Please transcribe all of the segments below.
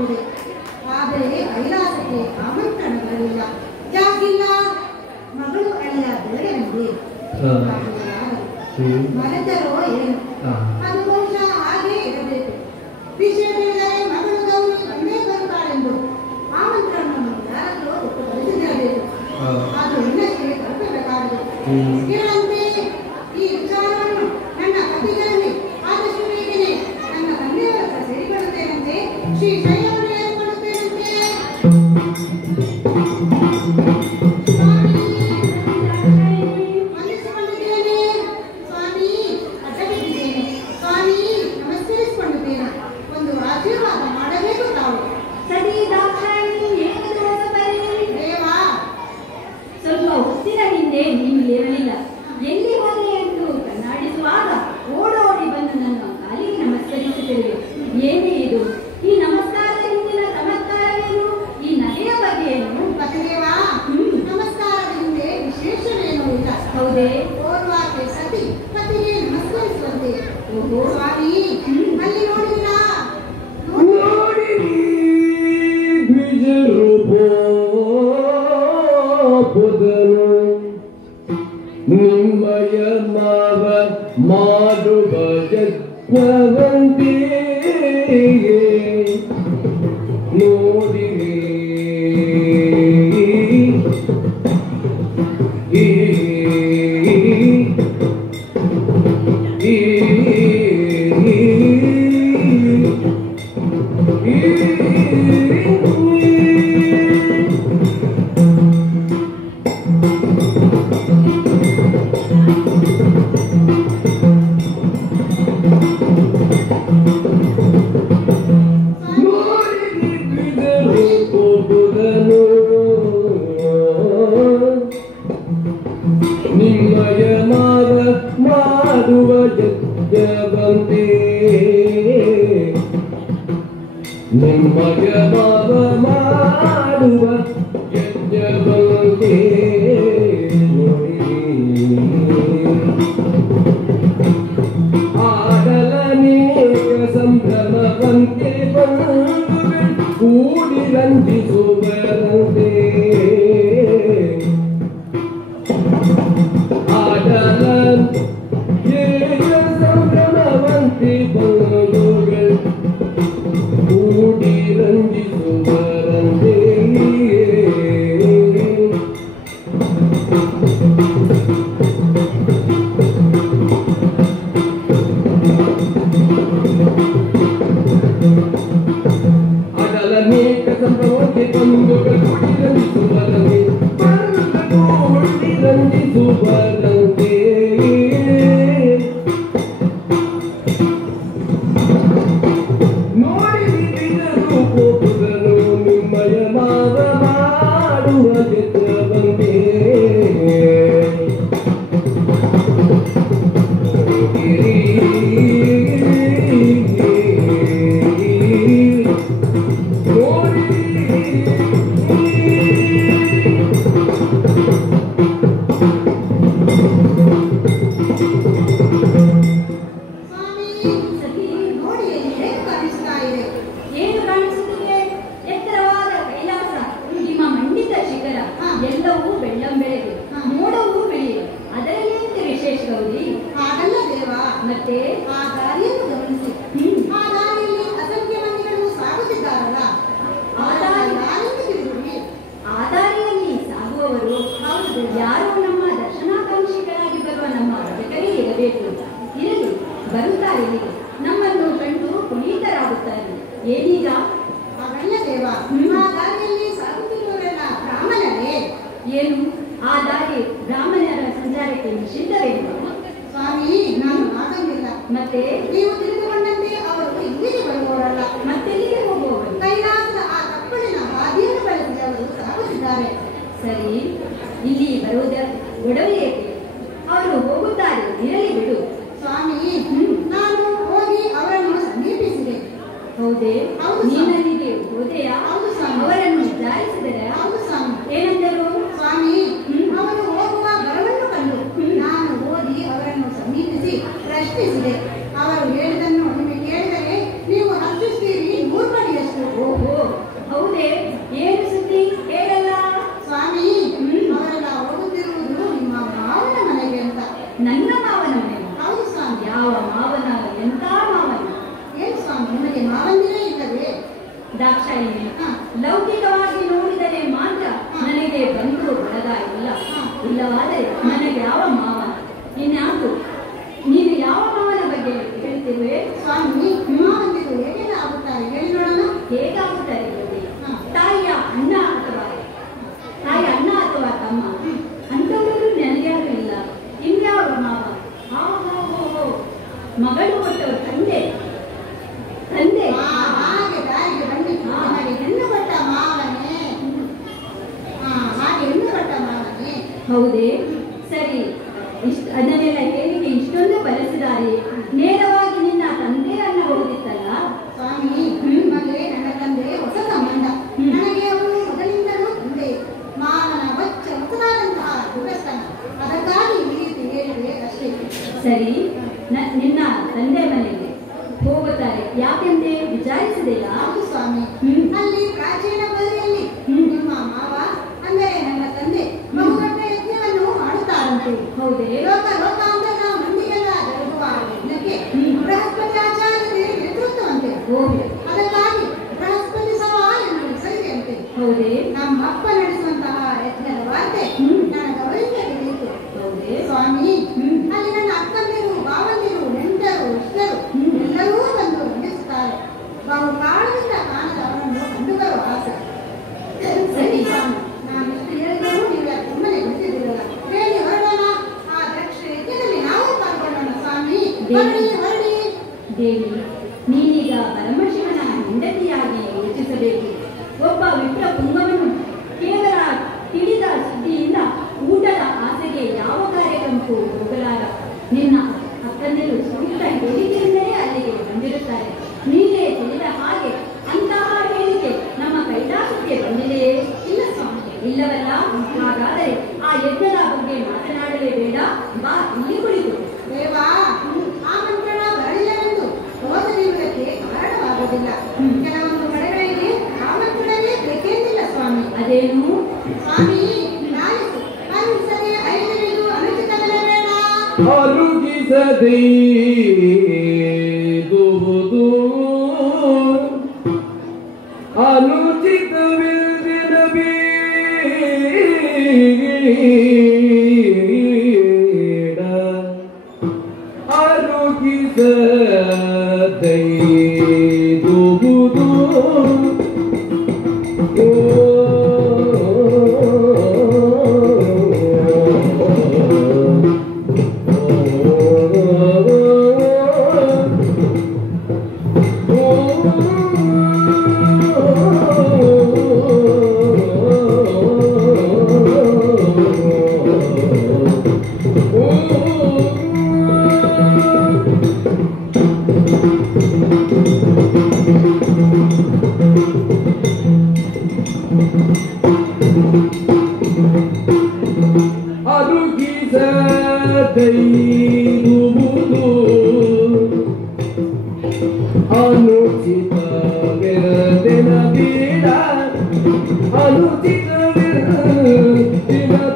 ಮಾಡಿಕೊಂಡಿದೆ. ಆದರೆ ಕೈಲಾಸಕ್ಕೆ ಆಮಂತ್ರಣ ಬರಲಿಲ್ಲ. ಯಾಕಿಲ್ಲ? ಮಗಳು ಅಳಿಯ ಬೇಡವೆಂದೇ ಮರೆತರೋ ಏನು? ಅದು ಬಹುಶಃ ಹಾಗೇ ಇರಬೇಕು. ವಿಷಯವಿಲ್ಲದೆ ಮಗಳು ಗೌರಿ ಬಂದೇ ಬರುತ್ತಾಳೆಂದು ಆಮಂತ್ರಣವನ್ನು ಯಾರಾದರೂ ಕೊಟ್ಟು ಕಳಿಸಿದಿರಬೇಕು. ಅದು ಇನ್ನಷ್ಟೇ ತಲುಪಬೇಕಾಗಿದೆ. ಇದರಂತೆ ಈ ವಿಚಾರವನ್ನು ನನ್ನ ಪತಿಗಳಲ್ಲಿ ಆದಷ್ಟು ಬೇಗನೆ ನನ್ನ ತಂದೆಯವರ ಹತ್ರ ಸೇರಿಕೊಳ್ಳುತ್ತೇನಂತೆ. ಶ್ರೀ ಶೈಲವನ್ನು ಏರ್ಪಡುತ್ತೇನಂತೆ. ವಂದಿಸಿಕೊಂಡಿದ್ದೇನೆ ಸ್ವಾಮಿ, ಅಡ್ಡಬಿಟ್ಟಿದ್ದೇನೆ ಸ್ವಾಮಿ, ನಮಸ್ಕರಿಸಿಕೊಳ್ಳುತ್ತೇನೆ. ಒಂದು ಆಶೀರ್ವಾದ ಮಾಡಬೇಕು ತಾವು. ಸರಿ ದಾಕ್ಷಾಯಿಣಿ, ಏನಿದು ಹೊಸಬರಿ? ದೇವಾ, ಸ್ವಲ್ಪ ಹೊತ್ತಿನ ಹಿಂದೆ ನೀವು ಇರಲಿಲ್ಲ, ಎಲ್ಲಿ ಹೋದೆ ಎಂದು ಕಣ್ಣಾಡಿಸುವಾಗ ಓಡೋಡಿ ಬಂದು ನನ್ನ ಕಾಲಿಗೆ ನಮಸ್ಕರಿಸುತ್ತಿರುವೆ. ಏನೇ ಇದು? ಈ ನಮಸ್ಕಾರದ ಹಿಂದಿನ ಚಮತ್ಕಾರವೇನು? ಈ ನಗೆಯ ಬಗ್ಗೆ ಏನು? ಪತಿದೇವಾ, ನಮಸ್ಕಾರದ ಹಿಂದೆ ವಿಶೇಷವೇನೂ ಇಲ್ಲ. ಹೌದೇ? ಓರ್ವಾಕೆ ಸತಿ ಪತಿಗೆ ನಮಸ್ಕರಿಸುವಂತೆ. ಓಹೋ ಸ್ವಾಮಿ, ಅಲ್ಲಿ ನೋಡಿಲ್ಲ? ನೋಡಿರಿ ದ್ವಿಜರೂಪೋಪದನು ನಿಮ್ಮಯ ಮಾವ ಮಾಡುವ ಯಜ್ಞವಂತೆ ನೋಡಿರಿ ನಿಮ್ಮಯ ಮಾವ ಮಾಡುವ ಯಜ್ಞವಂತೆ ನಿಮ್ಮಯ ಮಾವ ಮಾಡುವ ಯಜ್ಞವಂತೆ ಆಡಲನೇಕ ಸಂಭ್ರಮವಂತೆ ಬಂಧುಗಳು ಕೂಡಿ ರಂಜಿಸುವರಂತೆ ಆಡಲ ಏಕ ಸಂಭ್ರಮವಂತೆ ಬಂಧುಗಳು ಕೂಡಿ ರಂಜಿಸುವರಂತೆ ಅನೇಕ ಸಂಭ್ರಮಕ್ಕೆ ಬಂಧುಗಳು ಕೂಡಿ ರಂಜಿಸುವರಂತೆ ಕೂಡಿ ರಂಜಿಸುವರಂತೆ ನೋಡಿ ರೂಪೋಪದನು ನಿಮ್ಮಯ ಮಾವ ಮಾಡುವ ಚಿತ್ರವಂತೆ ಸ್ವಾಮಿ, ನೋಡಿ ಹೇಗೆ ಕಾಣಿಸ್ತಾ ಇದೆ. ಏನು ಕಾಣಿಸುತ್ತಿದೆ? ಎತ್ತರವಾದ ಕೈಲಾಸ, ಹಿಮ ಮಂಡಿತ ಶಿಖರ, ಎಲ್ಲವೂ ಬೆಳ್ಳಂಬೆಳಗ್ಗೆ, ಮೋಡವೂ ಬಿಳಿಯು. ಅದರಲ್ಲಿ ಎಂತ ವಿಶೇಷ ಗೌರಿ? ಹಾಗಲ್ಲ ದೇವಾ, ಮತ್ತೆ ಆ ದಾರಿಯನ್ನು ಗಮನಿಸಿ. ಆ ದಾರಿಯಲ್ಲಿ ಅಸಂಖ್ಯ ಮಂದಿಗಳು ಸಾಗುತ್ತಿದ್ದಾರಲ್ಲ, ಆ ದಾರಿಯನ್ನು ತಿರುಗಿ. ಆ ದಾರಿಯಲ್ಲಿ ಸಾಗುವವರು ಹೌದು, ಯಾರೋ ನಮ್ಮ ದರ್ಶನಾಕಾಂಕ್ಷಿಗಳಾಗಿ ಬರುವ ನಮ್ಮ ರಜಕರೇ ಇರಬೇಕು. ಇರಲಿ, ಬರುತ್ತಾರೆ ಇಲ್ಲಿಗೆ. ನಮ್ಮನ್ನು ಕಂಡು ಪುನೀತರಾಗುತ್ತಾರೆ. ಏನೀಗ? ಹಾಗಲ್ಲ ದೇವಾ, ಆ ದಾರಿಯಲ್ಲಿ ಸಾಗುತ್ತಿರುವವರೆಲ್ಲ ಬ್ರಾಹ್ಮಣರೇ. ಏನು? ಆ ದಾರಿ ಬ್ರಾಹ್ಮಣರ ಸಂಚಾರಕ್ಕೆ ನಿಷಿದ್ಧವೇನು? ಸ್ವಾಮಿ, ನಾನು ಆಗಂಗಿಲ್ಲ. ಮತ್ತೆ ನೀವು ತಿಳಿದುಕೊಂಡಂತೆ ಅವರು ಇಲ್ಲಿಗೆ ಬರುವವರಲ್ಲ. ಮತ್ತೆಲ್ಲಿಗೆ ಹೋಗುವವರು? ಕೈಲಾಸದ ಆ ಕಪ್ಪಳಿನ ಹಾದಿಯನ್ನು ಬಳಸಿ ಅವರು ಸಾಗುತ್ತಿದ್ದಾರೆ. ಸರಿ, ಇಲ್ಲಿ ಬರುವುದ ಗೊಡವೆ ಏಕೆ? ಅವರು ಹೋಗುತ್ತಾರೆ, ಇರಲಿ ಬಿಡು. ಸ್ವಾಮಿ, ನಾನು ಹೋಗಿ ಅವರನ್ನು ಸಮೀಪಿಸಿದೆ. ಹೌದೇ? ಹೌದು ಸ್ವಾಮಿ. ನೀನಲ್ಲಿಗೆ ಹೋದೆಯಾ? ಹೌದು ಸ್ವಾಮಿ. ಅವರನ್ನು ವಿಚಾರಿಸಿದರೆ? ಹೌದು ಸ್ವಾಮಿ. ಏನಂದರು? ಸ್ವಾಮಿ, ಅವರು ಹೋಗುವ ಬರವನ್ನು ಕಂಡು ನಾನು ಓದಿ ಅವರನ್ನು ಸಮೀಪಿಸಿ ಪ್ರಶ್ನಿಸಿದೆ. ಅವರು ಹೇಳಿದನ್ನು ನಿಮಗೆ ಕೇಳಿದರೆ ನೀವು ಹರ್ಷಿಸ್ತೀರಿ. 100 ಪಡಿಯಷ್ಟು. ಓಹೋ, ತಂದೆ ಏನು ಸುದ್ದಿ ಹೇಳಲ್ಲ? ಸ್ವಾಮಿ, ಅವರೆಲ್ಲ ಹೋಗುತ್ತಿರುವುದು ನಿಮ್ಮ ಮಾವನ ಮನೆಗೆ ಅಂತ. ನನ್ನ ಮಾವನ ಮನೆ? ಹೌದು ಸ್ವಾಮಿ. ಯಾವ ಮಾವನ? ಎಂತ ಮಾವನ? ಏನು ಸ್ವಾಮಿ, ನಿಮಗೆ ಮಾವಂದಿರೇ ಇಲ್ಲವೇ? ದಾಕ್ಷಾಯಿಣಿ, ಲೌಕಿಕವಾಗಿ ನೋಡಿದರೆ ಮಾತ್ರ ನನಗೆ ಬಂಧು ಬಳಗ ಇಲ್ಲ. ಇಲ್ಲವಾದರೆ ನನಗೆ ಯಾವ ಮಾವ? ಇನ್ಯಾವುದು? ನೀನು ಯಾವ ಮಾವನ ಬಗ್ಗೆ ಹೇಳ್ತಿರುವೆ? ಸ್ವಾಮಿ, ಮಾವಂದಿರು ಹೇಗೆಲ್ಲ ಆಗುತ್ತಾರೆ ಹೇಳಿ ನೋಡೋಣ. ಹೇಗಾಗುತ್ತಾರೆ ನೋಡಿ. ತಾಯಿಯ ಅಣ್ಣ ಅಥವಾ ತಮ್ಮ ಅಂತವರು ನನಗ್ಯಾರು ಇಲ್ಲ. ಇನ್ಯಾವ ಮಾವ? ಮಗಳು ಕೊಟ್ಟವರು ತಂದೆ. ಹಾಗೆ ದಾರಿಗೆ ಬಂದಿತ್ತು. ನನಗೆ ಹೆಣ್ಣು ಕೊಟ್ಟ ಮಾವನೇ. ಹಾಗೆ ಹೆಣ್ಣು ಕೊಟ್ಟ ಮಾವನೇ. ಹೌದೇ? ಸರಿ, ಅದನ್ನೆಲ್ಲ ಹೇಳಿಕೆ ಇಷ್ಟೊಂದು ಬಳಸಿದ್ದಾರೆ. ನೇರವಾಗಿ ನಿನ್ನ ತಂದೆಯನ್ನ ಹೋಗುತ್ತಿತ್ತಲ್ಲ ಸ್ವಾಮಿ. ನಿಮಗೆ ನನ್ನ ತಂದೆ ಹೊಸ ಸಂಬಂಧ. ನನಗೆ ಅವರು ಮೊದಲಿಂದಲೂ ತಂದೆ. ಮಾವನ ಹೊಸದಾದಂತಹ ದುರಸ್ಥನ. ಅದಕ್ಕಾಗಿ ಈ ರೀತಿ ಹೇಳಿದೆ ಅಷ್ಟೇ. ಸರಿ, ನಿನ್ನ ತಂದೆ ಮನೆಗೆ ಹೋಗುತ್ತಾರೆ ಯಾಕೆಂದೇ ವಿಚಾರಿಸಿದೆಯಾ? ಹೌದು ಸ್ವಾಮಿ. ಅಲ್ಲಿ ಪ್ರಾಚೀನ ಬದಿಯಲ್ಲಿ ನಿಮ್ಮ ಮಾವ ಅಂದರೆ ನನ್ನ ತಂದೆ ಬಹುದೊಡ್ಡ ಯಜ್ಞವನ್ನು ಮಾಡುತ್ತಾರಂತೆ. ಹೌದೇ? ಲೋಕಾಂತರ ಮಂದಿಗೆಲ್ಲ ಜರುಗುವ ಯಜ್ಞಕ್ಕೆ ಬೃಹಸ್ಪತಿ ಆಚಾರ್ಯರೇ ನೇತೃತ್ವವಂತೆ. ಅದಕ್ಕಾಗಿ ಬೃಹಸ್ಪತಿ ಸಭಾ ಎಂದು ಹೆಸರಿದೆಯಂತೆ. ಹೌದೇ? ನಮ್ಮ ಅಪ್ಪ ನಡೆಸುವಂತಹ ಯಜ್ಞದ ವಾರ್ತೆ ನನಗವರಿಂದ ತಿಳಿಯಿತು. ಹೌದೇ ಸ್ವಾಮಿ, ಅಲ್ಲಿ ನನ್ನ ಅಕ್ಕಂದಿರು, ಭಾವಂದಿರು, ನೆಂಟರು, ಇಷ್ಟರು ಎಲ್ಲರೂ ಬಂದು ವಂದಿಸುತ್ತಾರೆ. ಬಹು ಕಾಲದಿಂದ ಕಾಣದ ಅವರನ್ನು ಕಂಡು ಬರುವ ಆಸೆ. ಸರಿ ಸ್ವಾಮಿ, ನಾನು ಇಷ್ಟು ಹೇಳಿದರೂ ನೀವು ತುಂಬನೇ ಗೊತ್ತಿದ್ದೀರಲ್ಲ. ಹೇಳಿ ಹೊರಡೋಣ. ಆ ದಕ್ಷ ಯಜ್ಞದಲ್ಲಿ ನಾವು ಪಾಲ್ಗೊಳ್ಳೋಣ ಸ್ವಾಮಿ. ಹೊರಡಿ. ದೇವಿ, ನೀನೀಗ ಪರಮಶಿವನ ಹೆಂಡತಿಯಾಗಿ ಯೋಚಿಸಬೇಕು. ಒಬ್ಬ ವಿಪ್ರ ಪುಂಗವನು ಕೇವಲ ತಿಳಿದ ಸುದ್ದಿಯಿಂದ ಊಟದ ಆಸೆಗೆ ಯಾವ ಕಾರ್ಯಕ್ರಮಕ್ಕೂ ಹೋಗಲಾರ. ನಿನ್ನ ಅಕ್ಕಂದಿರು ಸೂಕ್ತ ಹೇಳಿಕೆಯಿಂದಲೇ ಅಲ್ಲಿಗೆ ಬಂದಿರುತ್ತಾರೆ. ನೀನೇ ತಿಳಿದ ಹಾಗೆ ಅಂತಹ ಹೇಳಿಕೆ ನಮ್ಮ ಕೈಲಾಸಕ್ಕೆ ಬಂದಿದೆಯೇ? ಇಲ್ಲ ಸ್ವಾಮಿ. ಇಲ್ಲವಲ್ಲ? ಹಾಗಾದರೆ ಆ ಯಜ್ಞದ ಬಗ್ಗೆ ಮಾತನಾಡಲೇಬೇಡ. ಬಾ, ಇಲ್ಲಿ ಕುಳಿತು. ದೇವಾ, ಆಮಂತ್ರಣ ಬರಲಿಲ್ಲವೆಂದು ಹೋದದಿರುವುದಕ್ಕೆ ಕಾರಣವಾಗುವುದಿಲ್ಲ. ಕೆಲವೊಂದು ಕಡೆಗಳಲ್ಲಿ ಆಮಂತ್ರಣವೇ ಬೇಕೇನಿಲ್ಲ ಸ್ವಾಮಿ. ಅದೇನು? ಸ್ವಾಮಿ, ನಾಲಿಸು ಅನುಸರಿ ಐದರಿಗೂ ಅನುಚಿತವೇ ಬೇಡ. ಅರುಗಿಸದೆಯುವುದು ಅನುಚಿತವಿಲ್ಲದ ಬೇಡ. ಅರುಗಿಸದೆಯುವುದು ಅರುಗಿಸದೆಯುವುದು ಅನುಚಿತವಿರದಿನ ಬೇಡ. ಅನುಚಿತವಿರದಿನ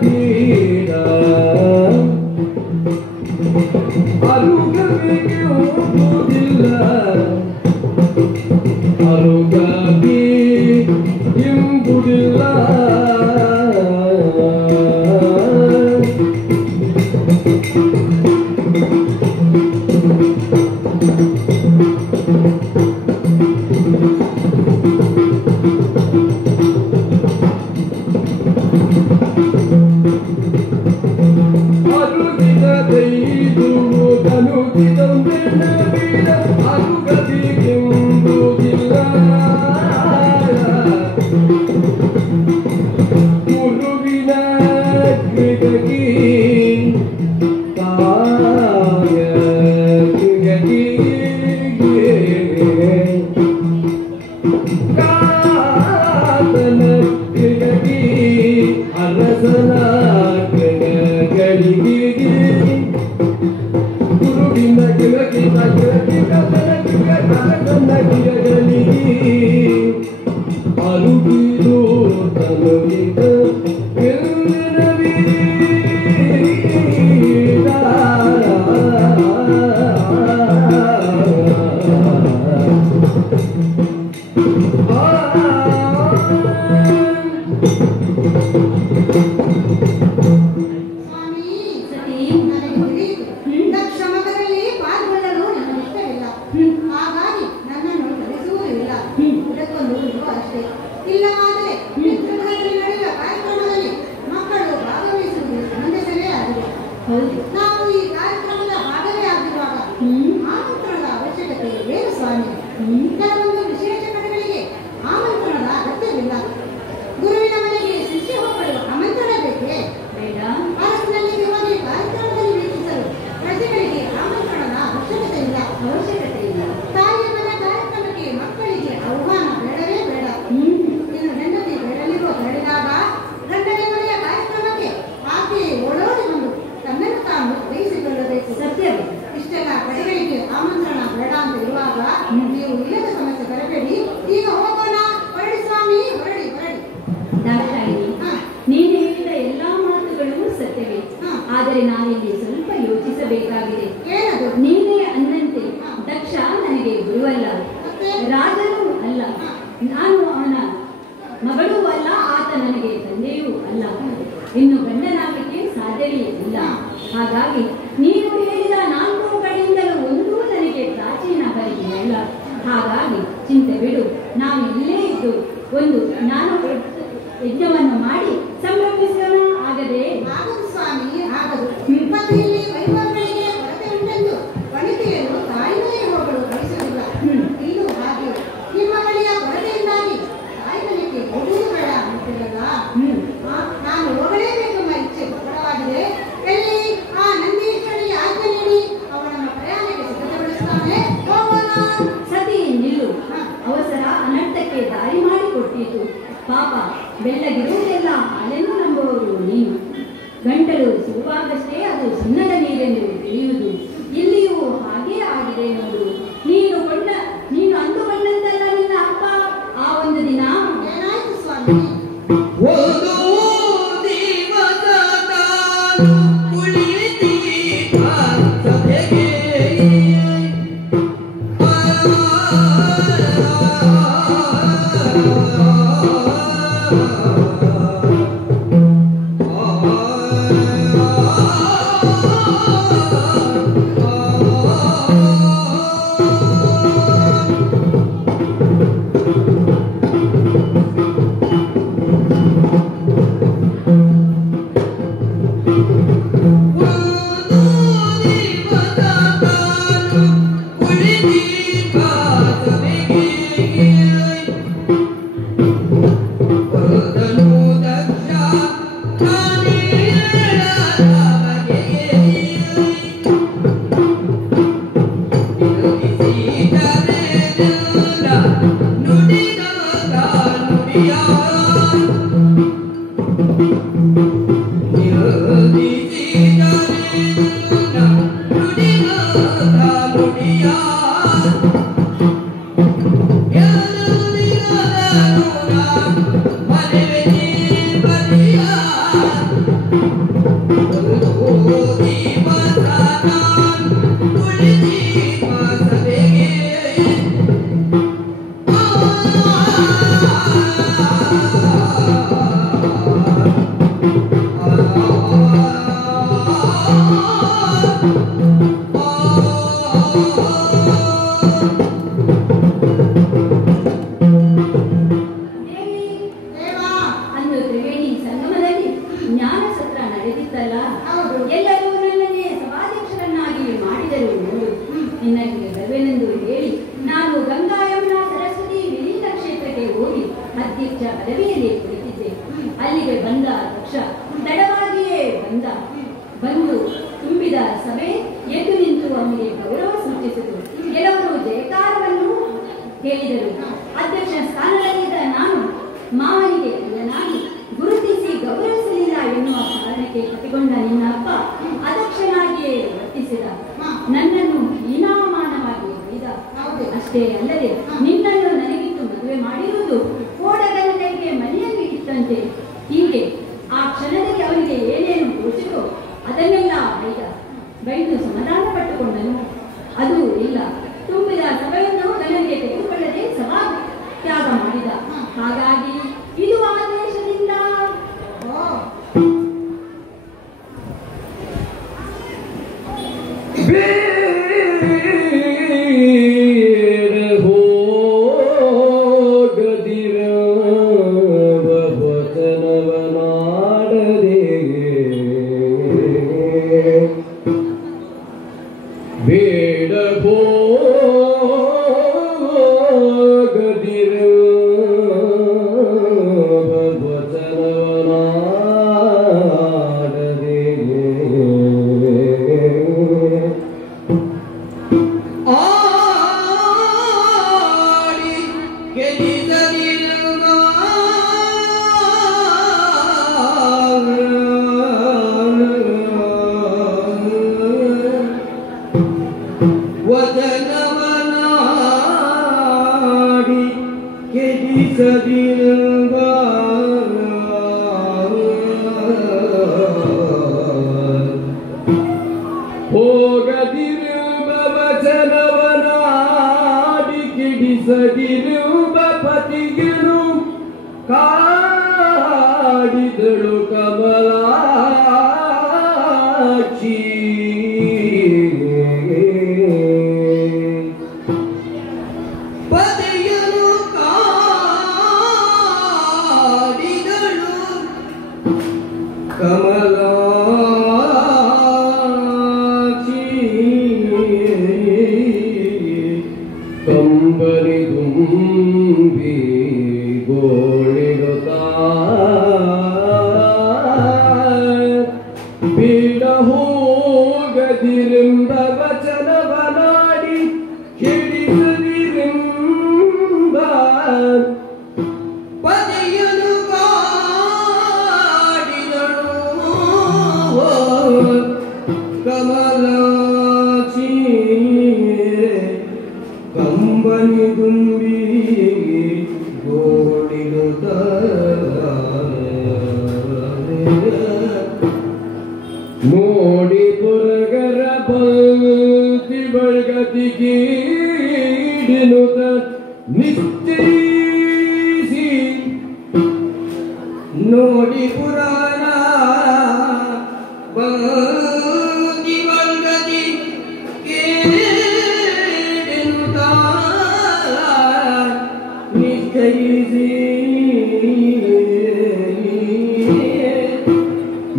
ಬೇಡ. ಅರುಗವಿಗೆ ಹೋಗುವುದಿಲ್ಲ. ಅರುಗವಿ ಎಂಬುದಿಲ್ಲ. ಅರುಗಿ ಕೆಲವೊಂದು ವಿಶೇಷ ಕಡೆಗಳಿಗೆ ಆಮಂತ್ರಣದ ಅಗತ್ಯವಿಲ್ಲ. ಗುರುವಿನ ಮನೆಗೆ ಶಿಷ್ಯ ಹೋಗಲು ಆಮಂತ್ರಣ ಬೇಕೇ? ಬೇಡ. ಭಾರತದಲ್ಲಿ ಹೋಗಿ ಕಾರ್ಯಕ್ರಮದಲ್ಲಿ ವೀಕ್ಷಿಸಲು ಪ್ರಜೆಗಳಿಗೆ ಆಮಂತ್ರಣದ ಅವಶ್ಯಕತೆ ಇಲ್ಲ. ತಾಯಿಯ ಮನ ಕಾರ್ಯಕ್ರಮಕ್ಕೆ ಮಕ್ಕಳಿಗೆ ಆಹ್ವಾನ ಬೇಡವೇ ಬೇಡ. ಇನ್ನು ಹೆಂಡತಿ ಬೇಡಲಿರುವ ಬೇಡಿದಾಗ ಗಂಡನ ಮನೆಯ ಕಾರ್ಯಕ್ರಮಕ್ಕೆ ಆಕೆ ಓಡೋಡಿ ಬಂದು ತನ್ನನ್ನು ತಾನು ವಹಿಸಿಕೊಳ್ಳಬೇಕು. ಸತ್ಯವೇ. ಇಷ್ಟೆಲ್ಲ ಕಡೆಗಳಿಗೆ ಆಮಂತ್ರಣ ಬೇಡ ಅಂತ ಇರುವಾಗ ನೀವು ಇಲ್ಲದ ಸಮಸ್ಯೆ ಬರಬೇಡಿ. ಈಗ ಹೋಗೋಣ. ಹೊರಡಿ ಸ್ವಾಮಿ, ಹೊರಡಿ ಹೊರಡಿ. ದಾಕ್ಷಾಯಿಣಿ, ನೀನು ಹೇಳಿದ ಎಲ್ಲಾ ಮಾತುಗಳು ಸತ್ಯವೇ. ಆದರೆ ನಾನಿಲ್ಲಿ ಸ್ವಲ್ಪ ಯೋಚಿಸಬೇಕಾಗಿದೆ. ಏನದು? ನೀನೇ ಅನ್ನಂತೆ ದಕ್ಷ ನನಗೆ ಗುರುವಲ್ಲ, ಮತ್ತೆ ರಾಜನೂ ಅಲ್ಲ, ನಾನು ಅವನ ಮಗಳೂ ಅಲ್ಲ, ಆತ ನನಗೆ ತಂದೆಯೂ ಅಲ್ಲ. ಇನ್ನು ಗಂಡನಾಗಲಿಕ್ಕೆ ಸಾಧ್ಯವೇ ಇಲ್ಲ. ಹಾಗಾಗಿ ನೀನು ಹೇಳಿದ 4 ಕಡೆಯಿಂದಲೂ ಒಂದೂ ನನಗೆ ಪ್ರಾಚೀನ ಬರಿದೆಯಲ್ಲ. ಹಾಗಾಗಿ ಚಿಂತೆ ಬಿಡು. ನಾವು ಇಲ್ಲೇ ಇದ್ದು ಒಂದು ಜ್ಞಾನ ಯಜ್ಞವನ್ನು ಮಾಡಿ ಸಂಭ್ರಮಿಸೋಣ. ಆಗದೆ ಆಗದು ಸ್ವಾಮಿ, ಆಗದು. ಮತ್ತು ಇಲ್ಲಿ ವೈಭವಗಳಿಗೆ ಕೊರತೆ ಉಂಟೆಂದು ವನಿತೆಯರು ತಾಯಿಮನೆಗೆ ಹೋಗಲು ಬಯಸುವುದಿಲ್ಲ. ಇಲ್ಲೂ ಹಾಗೆ ನಿಮ್ಮ ಬಳಿಯ ಕೊರತೆಯಿಂದಾಗಿ ತಾಯಿ ಮನೆಗೆ ಹೋಗುವುದು ಬೇಡ ಅಂತಿರಲ್ಲ. ನಾನು ಹೋಗಲೇಬೇಕೆಂಬ ಇಚ್ಛೆ ಪ್ರಬಲವಾಗಿದೆ. ಎಲ್ಲಿ ಆ ನಂದೀಶ್ವರಿಗೆ ಆಜ್ಞೆ ನೀಡಿ ಅವನನ್ನು ಪ್ರಯಾಣಕ್ಕೆ ಸಿದ್ಧಗೊಳಿಸುತ್ತಾನೆ. ಹೋಗೋಣ. ಸತಿ ನಿಲ್ಲು. ಅವಸರ ಅನರ್ಥಕ್ಕೆ ದಾರಿ ಮಾಡಿಕೊಟ್ಟಿತು. ಪಾಪ, ಬೆಳ್ಳಗಿರುವುದೆಲ್ಲ ಹಾಲೆಂದು ನಂಬುವವರು ನೀನು. ಗಂಟಲು ಸಿಗುವಾಗಷ್ಟೇ ಅದು ಸುಣ್ಣದ ನೀರೆಂದು ತಿಳಿಯುವುದು. ಇಲ್ಲಿಯೂ ಹಾಗೇ ಆಗಿದೆ ನೋಡು. ನೀನು ಅಂದುಕೊಂಡಂತೆಲ್ಲ ನಿನ್ನ ಅಪ್ಪ ಆ ಒಂದು ದಿನ ಏನಾಯ್ತು ಸ್ವಾಮಿ? ಒಂದು ದಿವಸ ನಾನು ಕುಳಿತಿದ್ದ ಸಭೆಗೆ ಬಂದು ತುಂಬಿದ ಸಭೆ ಎದ್ದು ನಿಂತು ಅವನಿಗೆ ಗೌರವ ಸೂಚಿಸಿತು. ಕೆಲವರು ಜಯಕಾರವನ್ನು ಹೇಳಿದರು. ಅಧ್ಯಕ್ಷ ಸ್ಥಾನದಲ್ಲಿದ್ದ ನಾನು ಮಾವನಿಗೆ ಅಲ್ಲನಾಗಿ ಗುರುತಿಸಿ ಗೌರವಿಸಲಿಲ್ಲ ಎನ್ನುವ ಕಾರಣಕ್ಕೆ ಕಟ್ಟಿಕೊಂಡ ನಿನ್ನ ಅಪ್ಪ ಅದಕ್ಷನಾಗಿಯೇ ವರ್ತಿಸಿದ. ನನ್ನನ್ನು ಹೀನಾಮಾನವಾಗಿ ಹೊಯ್ದ. ಅಷ್ಟೇ ಅಲ್ಲದೆ ನಿನ್ನನ್ನು ನನಗಿತ್ತು ಮದುವೆ ಮಾಡಿರುವುದು ಕೋಡಗಂಟೆಗೆ ಮನೆಯಲ್ಲಿ ಇಟ್ಟಂತೆ. ಹೀಗೆ ಆ ಕ್ಷಣದಲ್ಲಿ ಅವನಿಗೆ ಏನೇನು ತೋಚಿತೋ ಅದನ್ನೆಲ್ಲ ಬೈದು ಸಮಾಧಾನ ಪಟ್ಟುಕೊಂಡನು. ಅದು ಇಲ್ಲ, ತುಂಬಿದ ಸಭೆಯನ್ನು ಗಣನೆಗೆ ತೆಗೆದುಕೊಳ್ಳದೆ ಸಭಾ ತ್ಯಾಗ ಮಾಡಿದ. ಹಾಗಾಗಿ ಇದು ಆದೇಶದಿಂದ ವಚನವನಾಡಿ ಕೆಡಿಸದಿರುವ ಹೋಗದಿರುವ ವಚನವನಾಡಿ ಕೆಡಿಸದಿರುವ ಪತಿಗೆನು ಕಾಡಿದಳು ಕಮಲಾಕ್ಷಿ ಪತಿಯನು ಕಾಡಿದಳು ಕಮಲಾಕ್ಷಿ ಕಂಬನಿ ತುಂಬಿ ಗೋಳಿಡುತ್ತ ಬೀಡ ಹೋಗದಿರಿಂದ ವಚನವನಾಡಿ ಹಿಡಿಸದಿರಿಂದ ಪತಿಯನು ಕಾಡಿದಳು ಕಮಲಾಕ್ಷಿ ಕಂಬನಿ ತುಂಬಿ ಗೋಳಿಡುತ್ತ ನೋಡಿ ಪುರಗರ ಬಲ್ತಿ ಬಳಗತಿ ಕೀಡಿನುತ ನಿಶ್ಚಯಿಸಿ ನೋಡಿ ಪುರಾಣ ಬಲ್ತಿ ಬಳಗತಿ ಕೀಡಿನುತ ನಿಶ್ಚಯಿಸಿ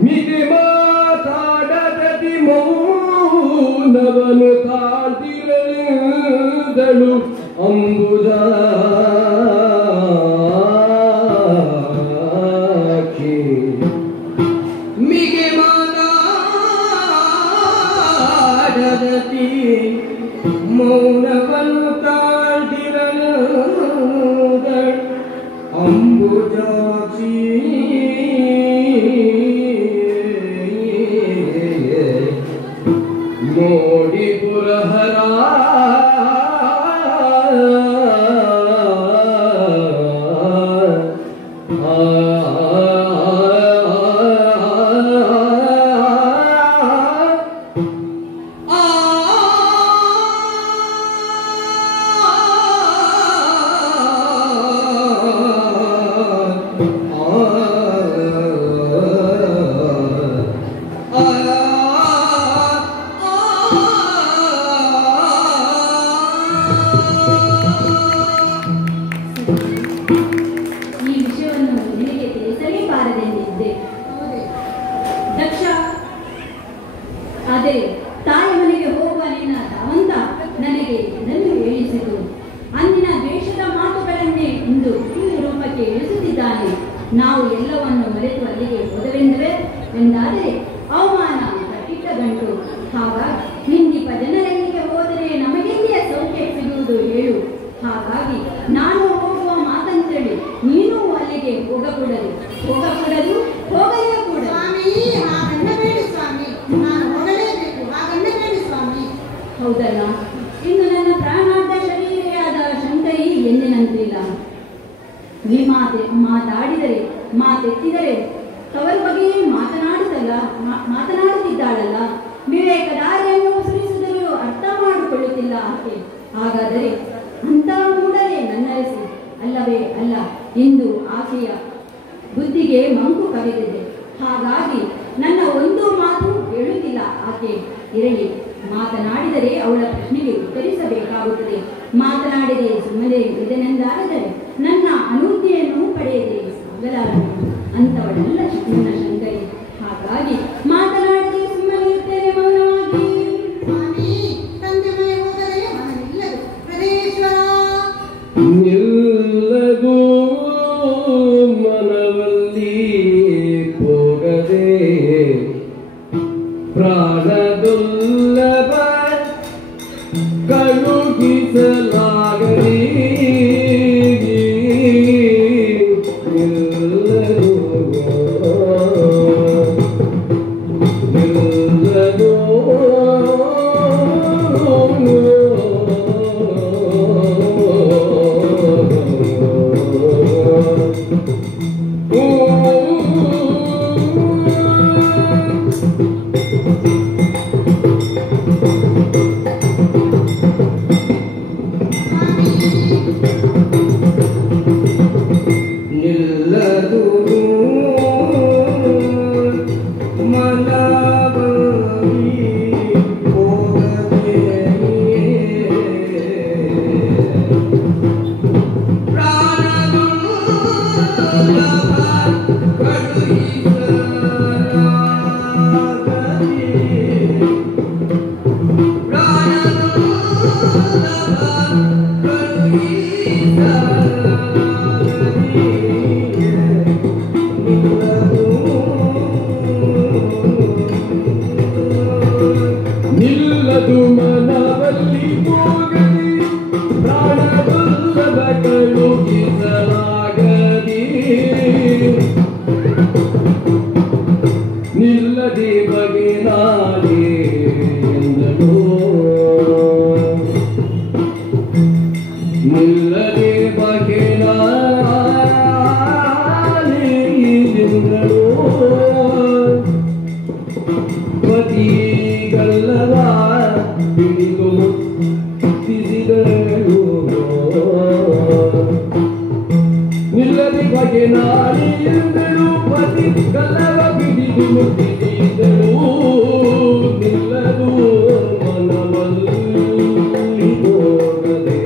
ಮಿಗೆ ಮಾತಾಡದಿ ಮೌನವನು ತಾಳ್ತಿರಲಿದಳು ಅಂಬುಜಾಕ್ಷಿ ಮಿಗೆ ಮಾತಾಡದಿ ಮೌನವನು ತಾಳ್ತಿರಲಿದಳು ಅಂಬುಜಾಕ್ಷಿ ನೋಡಿ ಪುರಹರ ಈ ವಿಷಯವನ್ನು ನಿನಗೆ ತಿಳಿಸಲೇಬಾರದೆಂದಿದ್ದೆ. ದಕ್ಷ, ಅದೇ ತಾಯಿ ಮನೆಗೆ ಹೋಗುವ ನಿನ್ನ ಧಾವಂತ ನನಗೆ ಇದನ್ನು ಹೇಳಿಸಿತು. ಅಂದಿನ ದ್ವೇಷದ ಮಾತುಗಳನ್ನೇ ಇಂದು ಈ ರೂಪಕ್ಕೆ ಇಳಿಸುತ್ತಿದ್ದಾನೆ. ನಾವು ಎಲ್ಲವನ್ನು ಮರೆತು ಅಲ್ಲಿಗೆ ಹೋದವೆಂದರೆ ಎಂದಾದರೆ ಅವಮಾನ ಕಟ್ಟಿಟ್ಟ ಗಂಟು. ಹಾಗಾಗಿ ನಿಂದಿಪ ಜನರಲ್ಲಿಗೆ ಹೋದರೆ ನಮಗೆಲ್ಲಿಯ ಸೌಖ್ಯ ಸಿಗುವುದು ಹೇಳು. ಹಾಗಾಗಿ ನಾನು ಹೋಗುವ ಮಾತಂತೇಳಿ ನೀನು ಅಲ್ಲಿಗೆ ಹೋಗಕೂಡದು, ಹೋಗಕೂಡದು, ಹೋಗಲೇ ಕೂಡ. ಸ್ವಾಮಿ, ಹಾಗನ್ನಬೇಡಿ ಸ್ವಾಮಿ, ನಾನು ಹೋಗಲೇಬೇಕು, ಹಾಗನ್ನಬೇಡಿ ಸ್ವಾಮಿ. ಹೌದಲ್ಲ, ಇನ್ನು ನನ್ನ ಪ್ರಾಣಾರ್ಧ ಶರೀರಿಯಾದ ಶಂಕರಿ ಎಂದಿನಂತಿಲ್ಲ. ನೀ ಮಾತಾಡಿದರೆ ಮಾತೆತ್ತಿದರೆ ತವರ ಬಗೆಯೇ ಮಾತನಾಡುತ್ತಿದ್ದಾಳಲ್ಲ. ವಿವೇಕದಾರಿಯನ್ನು ಸುರಿಸಿದರೂ ಅರ್ಥ ಮಾಡಿಕೊಳ್ಳುತ್ತಿಲ್ಲ ಆಕೆ. ಹಾಗಾದರೆ ಅಂತ ಮೂಡಲೇ ನನ್ನರಸಿ ಅಲ್ಲವೇ ಅಲ್ಲ ಎಂದು ಆಕೆಯ ಬುದ್ಧಿಗೆ ಮಂಕು ಕವಿದಿದೆ. ಹಾಗಾಗಿ ನನ್ನ ಒಂದು ಮಾತು ಹೇಳುತ್ತಿಲ್ಲ ಆಕೆ. ಇರಲಿ, ಮಾತನಾಡಿದರೆ ಅವಳ ಪ್ರಶ್ನೆಗೆ ಉತ್ತರಿಸಬೇಕಾಗುತ್ತದೆ. ಮಾತನಾಡಿದೆ ಸುಮ್ಮನೆ ಇದನೆಂದಾದರೆ ನನ್ನ ಅನುಜ್ಞೆಯನ್ನು ಪಡೆಯದೆ ಸಾಗಲಾರನು ಅಂತವಳಲ್ಲ ನನ್ನ ಶಂಕರಿ. ಹಾಗಾಗಿ ಮಾತನಾಡದೆ ಸುಮ್ಮನೆ ಇರುತ್ತೇನೆ ಮೌನವಾಗಿ. ಸ್ವಾಮಿ, ತಂದೆ ಮನೆ ಹೋದರೆ ಮನ ನಿಲ್ಲದು. ಪ್ರದೇಶ್ವರ ನಿಲ್ಲದು ಮನವಲ್ಲಿ ಹೋಗದೆ ಪ್ರಾಣದುಲ್ಲಭ ಕಳುಹಿಸಲಾಗಲಿ. ನಿಲ್ಲದು ನಿಲ್ಲದು ಮನವಲ್ಲಿ ಹೋಗಲಿ ಪ್ರಾಣವಲ್ಲದ ಕಳುಹಿಸಲಾಗಲಿ ನಿಲ್ಲದೆ ಬಗೆನಾಡಿ ಎಂದಳು ನಿಲ್ಲದೆ ಬಗೆನಾಡಿ ಎಂದಳು ಪತಿಗಲ್ಲವ ಹಿಡಿದು ಮುಟ್ಟಿಸಿದಳು ನಿಲ್ಲದೆ ಬಗೆನಾಡಿ ಎಂದಳು ಪತಿಗಲ್ಲವ ಹಿಡಿದು ಮುಟ್ಟಿಸಿದಳು ನಿಲ್ಲದು ಮನವಲ್ಲಿ ಹೋಗದೆ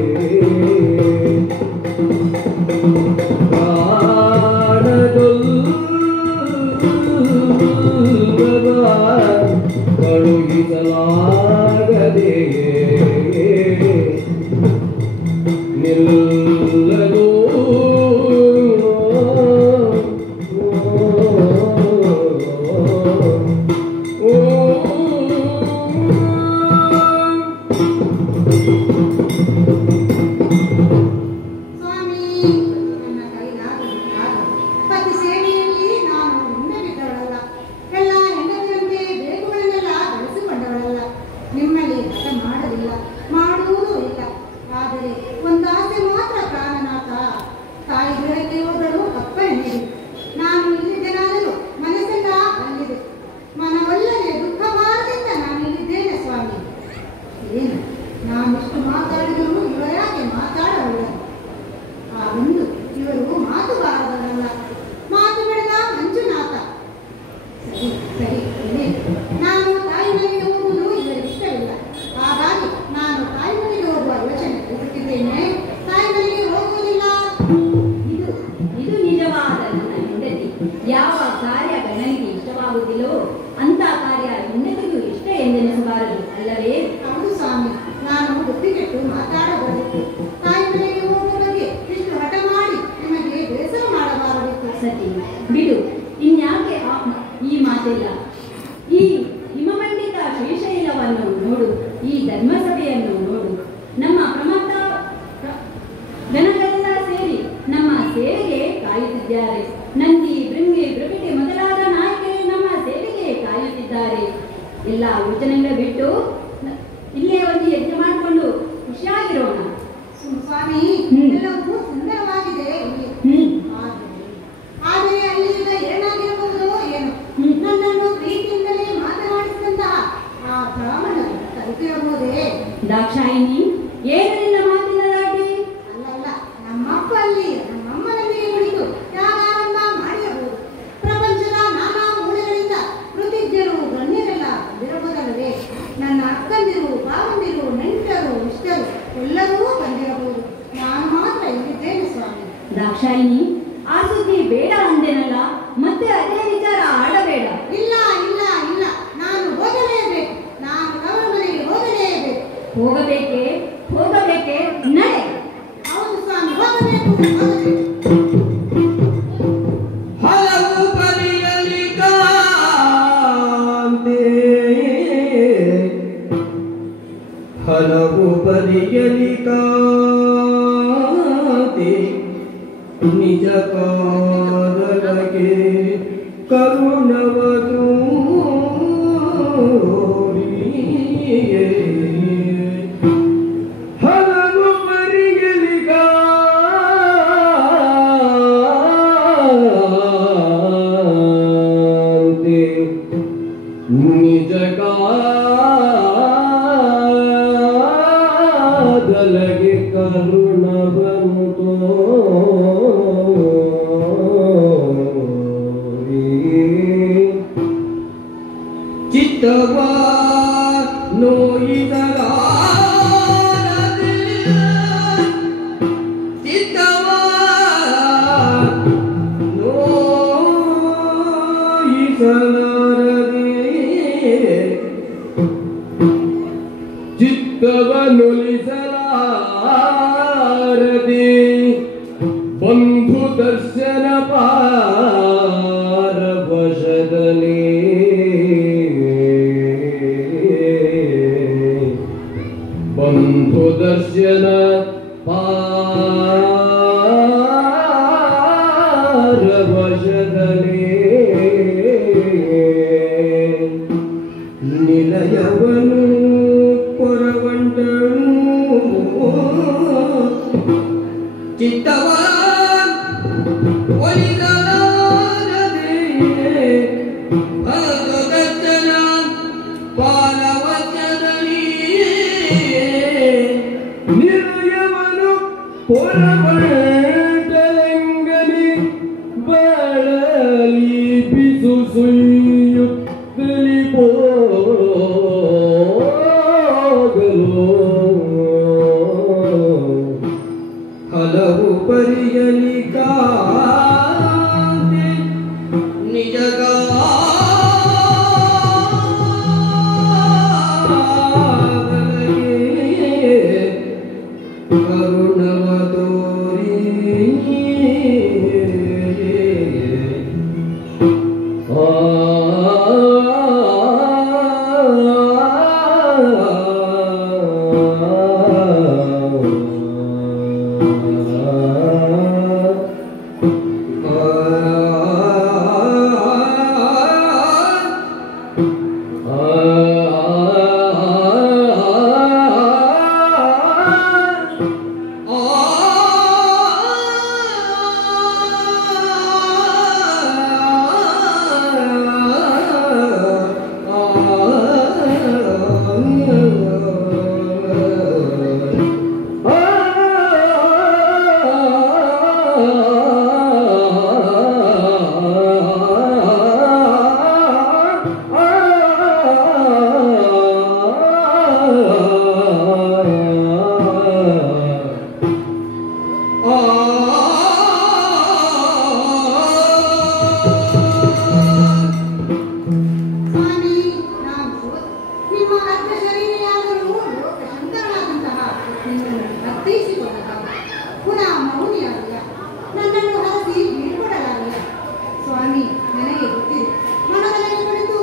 ಕಳುಹಿಸಲಾಗದೆ ನಿಲ್ಲದು ಸ್ವಾಮಿ ನನ್ನ ಕೈಲಾಗದು ಪತಿ ಸೇವೆಯಲ್ಲಿ ನಾನು ಹಿಂದೆ ಬಿದ್ದವಳಲ್ಲ ಎಲ್ಲ ಹೆಂಡತಿಯಂತೆ ಬೇಗುಗಳನ್ನೆಲ್ಲ ಬೆಳೆಸಿಕೊಂಡವಳಲ್ಲ ನಿಮ್ಮಲ್ಲಿ ಹಠ ಮಾಡಲಿಲ್ಲ ಮಾಡುವುದೂ ಇಲ್ಲ ಆದರೆ ಒಂದಾಸೆ ಮಾತ್ರ ಪ್ರಾಣನಾಥ ತಾಯಿ ಗೃಹಕ್ಕೆ ಹೋದಳು ಅಪ್ಪಣೆ ನೀಡಿ ನಾನು ಇಲ್ಲಿದ್ದೇನಾದರೂ ಮನಸ್ಸೆಲ್ಲ ಅಲ್ಲಿದೆ ಮನವೊಲ್ಲದೆ ದುಃಖ ಭಾರದಿಂದ ನಾನು ಇಲ್ಲಿದ್ದೇನೆ ಸ್ವಾಮಿ ಏನು ನಾನಿಷ್ಟು ಮಾತಾಡಿದರೂ ಇವರಾಗೆ ಮಾತಾಡಬಲ್ಲ ಆ ಒಂದು ಇವರು ಮಾತು ಬಾರದಲ್ಲ ಮಾತು ಬೆಳೆದ ಮಂಜುನಾಥ ಸರಿ ಸರಿ ನಾನು ತಾಯಿ ಮನೆಗೆ ಹೋಗುವುದು ಇವರಿಗೆ ಇಷ್ಟವಿಲ್ಲ ಹಾಗಾಗಿ ನಾನು ತಾಯಿ ಮನೆಗೆ ಹೋಗುವ ಯೋಚನೆ ಕೈಬಿಟ್ಟಿದ್ದೇನೆ ತಾಯಿ ಮನೆಗೆ ಹೋಗುವುದಿಲ್ಲ ಇದು ಇದು ನಿಜವಾದ ನನ್ನ ಹೆಂಡತಿ. ಯಾವ ಕಾರ್ಯ ಗಣನಿಗೆ ಇಷ್ಟವಾಗುವುದಿಲ್ಲೋ ಅಂತ ಕಾರ್ಯ ಹೆಂಡತಿಗೂ ಇಷ್ಟ ಎಂದೆನಿಸಬಾರದು ಅಲ್ಲವೇ? ಹೌದು ಸ್ವಾಮಿ ನಾನು ಬುದ್ಧಿಗೆಟ್ಟು ಮಾತಾಡಬಾರದು ತಾಯಿ ಮನೆಗೆ ಹೋಗುವ ಬಗ್ಗೆ ಇಷ್ಟು ಹಠ ಮಾಡಿ ನಿಮಗೆ ಬೇಸರ ಮಾಡಬಾರದಿತ್ತು ಸತಿ ಬಿಡು, ಇನ್ಯಾಕೆ ಈ ಮಾತೆಲ್ಲ. ಈ ಹಿಮಮಂಡಿತ ಶ್ರೀಶೈಲವನ್ನು ನೋಡು, ಈ ಧರ್ಮಸಭೆಯನ್ನು ನೋಡು. ನಮ್ಮ ಪ್ರಮತ್ತ ಜನಗಳೆಲ್ಲ ಸೇರಿ ನಮ್ಮ ಸೇವೆಗೆ ಕಾಯುತ್ತಿದ್ದಾರೆ. ನಂದಿ ಭೃಂಗಿ ಬೃಕಟಿ ಮೊದಲಾದ ನಾಯಕರೇ ನಮ್ಮ ಸೇವೆಗೆ ಕಾಯುತ್ತಿದ್ದಾರೆ. ಎಲ್ಲ ಯೋಚನೆಗಳ ಬಿಟ್ಟು ಇಲ್ಲೇ ಒಂದು ಯಜ್ಞ ಮಾಡಿಕೊಂಡು ಖುಷಿಯಾಗಿರೋಣ. ಸ್ವಾಮಿ ಎಲ್ಲವೂ ಸುಂದರವಾಗಿದೆ ಇಲ್ಲಿ. ಆದರೆ ಅಲ್ಲಿ ಈಗ ಏನಾಗಿರಬಹುದು ಏನು ನನ್ನನ್ನು ಪ್ರೀತಿಯಿಂದಲೇ ಮಾತನಾಡಿಸಿದಂತಹ ಆ ಬ್ರಾಹ್ಮಣರು ಕಲಿತಿರಬಹುದೇ? ದಾಕ್ಷಾಯಿನಿ, ಏನು ನಿನ್ನ ಮಾತಿನ ದಾಟಿ? ಅಲ್ಲಲ್ಲ, ನಮ್ಮಪ್ಪ ಅಲ್ಲಿ ನಮ್ಮಮ್ಮನೊಂದಿಗೆ ಕುಳಿತು ಯಾಗಾರಂಭ ಮಾಡಿರಬಹುದು. ಪ್ರಪಂಚದ ನಾನಾ ಮೂಲೆಗಳಿಂದ ಕೃತಿಜ್ಞರು ಗಣ್ಯರೆಲ್ಲ ಬಂದಿರಬಹುದಲ್ಲವೇ? ನನ್ನ ಅಕ್ಕಂದಿರು ಭಾವಂದಿರು ನೆಂಟರು ಇಷ್ಟರು ಎಲ್ಲರೂ ಬಂದಿರಬಹುದು. ನಾನು ಮಾತ್ರ ಇಲ್ಲಿದ್ದೇನೆ ಸ್ವಾಮಿ. ದಾಕ್ಷಾಯಿನಿ, ಆ ಸುದ್ದಿ ಬೇಡ ಅಂದೇನಲ್ಲ, ಮತ್ತೆ ಅದೇ ವಿಚಾರ ಆಡಬೇಡ. ಇಲ್ಲ ಇಲ್ಲ ಇಲ್ಲ, ನಾನು ಹೋಗಲೇಬೇಕು. ನಾನು ಅವರ ಮನೆಗೆ ಹೋಗಲೇಬೇಕು. ಹೋಗಬೇಕೆ ಹೋಗಬೇಕೆ? ನಡೆ. ಹೌದು ಸ್ವಾಮಿ, ಹೋಗಬೇಕು ಹೋಗಬೇಕು. ಹಲವು ಬರಿಯಲಿ ಕಾಂತೆ ಹಲವು ಬರಿಯಲಿ ಕಾಂತೆ ನಿಜ ಕಾದಲಗೆ ಕರುಣವದು ಹಲವು ಬರಿಯಲಿ ಕಾಂತೆ ನಿಜ ಕಾದಲಗೆ ಕರುಣವನು ಚಿತ್ತವ ನೋಯಿಸಲಾರದೆ ಚಿತ್ತವ ನೋಯಿಸಲಾರದೆ ಚಿತ್ತವ ನುಲಿಸಲಾರದೆ ಬಂಧು ದರ್ಶನ ಪಾರವಶದಲ್ಲಿ ನಿಲಯವನು ಕೊರವಂಟನು ಚಿತ್ತವ ಒಲಿದಲಾರದೆ ಭಗದತ್ತನ ಪಾರವಶದಲ್ಲಿ ನಿಲಯವನು ಕೊರವಂಟಲೆಂಗನಿ ಬಳಲಿ ಬಿಸು ಸುಯ್ಯುತ್ತಲಿ ಹಲವು ಪರಿಯಲಿ ಕಾಂತಿ ನಿಜಗಾಗಲೇ ಕರುಣವ ತೋರಿ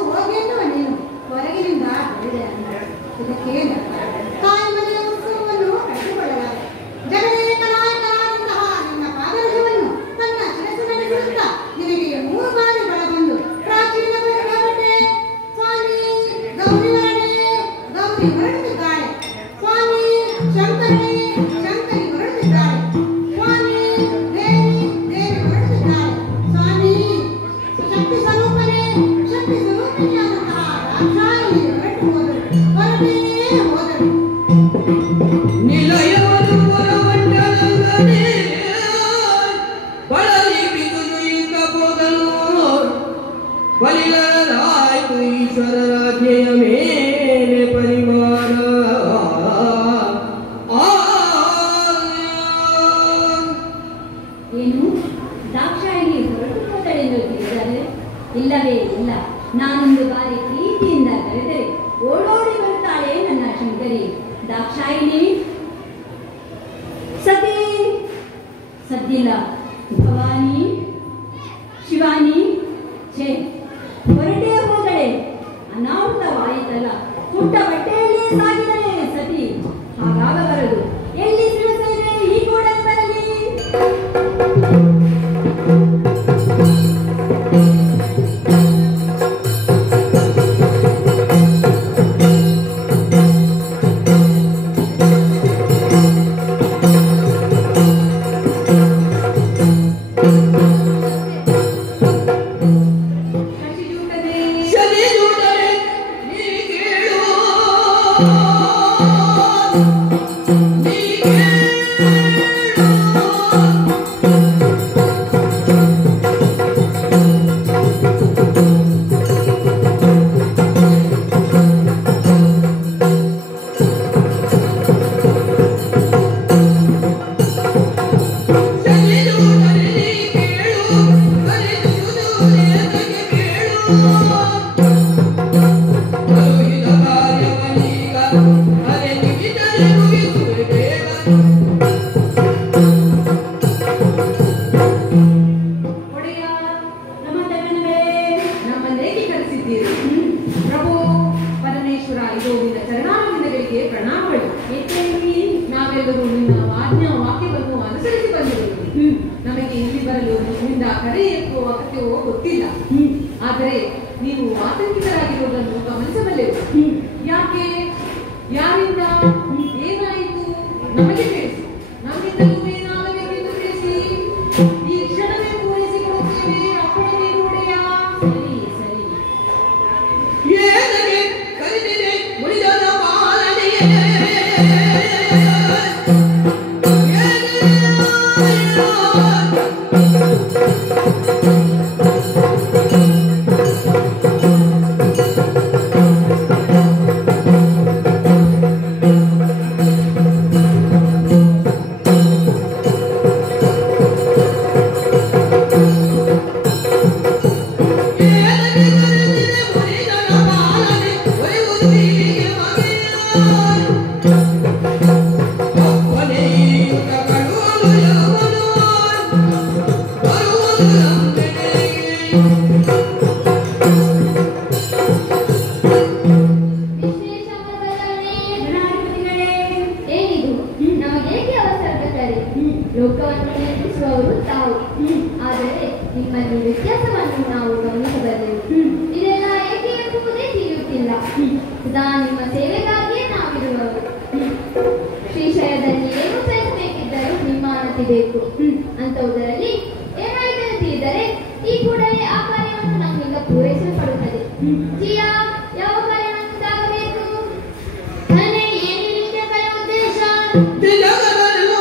Hare ನಾವೆಲ್ಲರೂ ನಿನ್ನ ವಾಕ್ಯವನ್ನು ಅನುಸರಿಸಿ ಬಂದಿರುವುದು. ನಮಗೆ ಇಲ್ಲಿ ಬರಲು ನಿನ್ನಿಂದ ಕರೆ ಎತ್ತುವ ಅಗತ್ಯವೋ ಗೊತ್ತಿಲ್ಲ. ಆದರೆ ನೀವು ಆತಂಕಿತರಾಗಿರುವುದನ್ನು ಗಮನಿಸಬಲ್ಲೆವು. ಯಾಕೆ, ಯಾರಿಂದ, ಏನಾಯಿತು ನಮಗೆ ತಿಳಿಸಿ. ನಮ್ಮಿಂದಲೂ ಏನಾಗಬೇಕೆಂದು ತಿಳಿಸಿ. ಈ ಕ್ಷಣವೇ ಪೂರೈಸಿಕೊಡುತ್ತೇವೆ. ಅಪ್ಪಣೆ ನೀಡು ಒಡೆಯ. ಸರಿ ಸರಿ. ಏನೆಗೆ ಕರೆದಿದೆ ಮುಳಿದದ ಬಾಲನೆಯೇ ಏನಿದು? ನಮಗೇಕೆ ಅವಸರದ ಕರೆ? ಲೋಕವನ್ನು ನಿಯಂತ್ರಿಸುವವರು ತಾವು. ಆದರೆ ನಿಮ್ಮಲ್ಲಿ ವ್ಯತ್ಯಾಸವನ್ನು ನಾವು ಗಮನಿಸಬಲ್ಲೆವು. ಇದೆಲ್ಲ ಏಕೆ ಎಂಬುದೇ ತಿಳಿಯುತ್ತಿಲ್ಲ. ಸದಾ ನಿಮ್ಮ ಸೇವೆಗಾಗಿಯೇ ನಾವಿರುವವರು. ಶ್ರೀಶಯದಲ್ಲಿ ಏನು ಸಹಿಸಬೇಕಿದ್ದರೂ ನಿಮ್ಮ ಅನುಮತಿ ಬೇಕು. ಅಂಥವುದರಲ್ಲಿ ಏನಾಯಿತೆಂದು ತಿಳಿದರೆ ಈ ಕೂಡಲೇ ಆ ಕಾರ್ಯವನ್ನು ನಮ್ಮಿಂದ ಪೂರೈಸಲ್ಪಡುತ್ತದೆ. ಜಿಯಾ, ಯಾವ ಕಾರ್ಯ ನಮ್ಮದಾಗಬೇಕು? ಮನೆ ಏನು ನಿತ್ಯ ಕರೆ ಉದ್ದೇಶ? ಜಗದೆಲ್ಲವೂ ನಡೆದು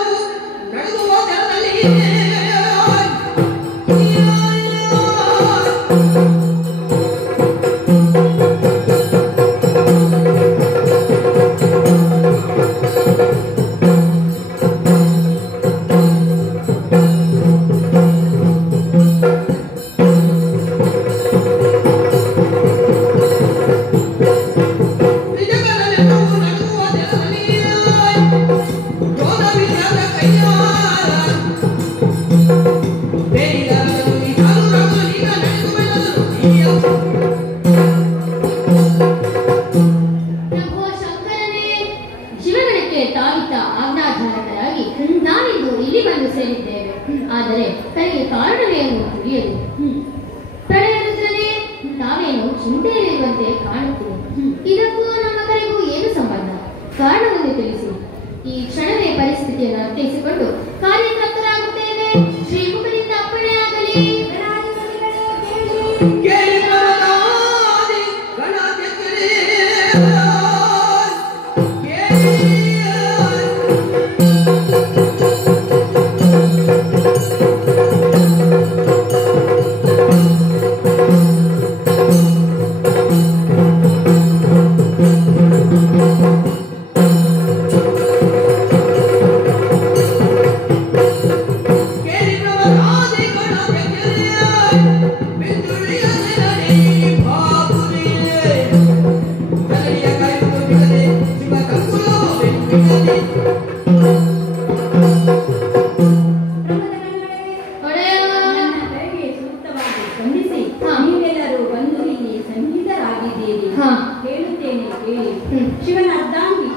ಹೋದಲ್ಲಿ ಪ್ರಭು ಶಂಕರನೇ, ಶಿವಗಣಕ್ಕೆ ತಾವಿತ ಆಜ್ಞಾಧಾರಕರಾಗಿ ನಾವಿಂದು ಇಲ್ಲಿ ಬಂದು ಸೇರಿದ್ದೇವೆ. ಆದರೆ ತನಗೆ ಕಾರಣವೇನು ತಿಳಿಯದು. ಪ್ರಣಯರುದ್ರನೇ, ತಾವೇನು ಚಿಂತೆಯಲ್ಲಿರುವಂತೆ ಕಾಣುತ್ತಿದೆ. ಇದಕ್ಕೂ ನಮ್ಮ ಕರೆಗೂ ಏನು ಸಂಬಂಧ? ಕಾರಣವನ್ನು ತಿಳಿಸಿ. ಈ ಕ್ಷಣವೇ ಪರಿಸ್ಥಿತಿಯನ್ನು ಅರ್ಥೈಸಿಕೊಂಡು ಕಾರ್ಯತತ್ಪರಾಗುತ್ತೇವೆ. ಶ್ರೀಮುಖದಿಂದ ಅಪ್ಪಣೆಯಾಗಲಿ. ಕೇಳಿ ಬರದಾದಿ ಗಣಾಧ್ಯಕ್ಷರೇ ಕೇಳಿ ಬರದಾದಿ ಗಣಾಧ್ಯಕ್ಷರೇ ಬಿಂದುಳಿಯಲಿ ಬಾಬುರಿಯೇ ಕಲಿಯ ಕೈದು ಬಿಡದೆ ಶಿವ ಕಂಕುಲೋ ಬೆಂಕಿನಲ್ಲಿ ನನ್ನ ಕರೆಗೆ ಸೂಕ್ತವಾಗಿ ಸ್ಪಂದಿಸಿ ನೀವೆಲ್ಲರೂ ಬಂದು ಇಲ್ಲಿ ಸನ್ನಿಹಿತರಾಗಿದ್ದೀರಿ. ಹೇಳುತ್ತೇನೆ ಕೇಳಿ. ಶಿವನ ಅರ್ಧಾಂಗಿ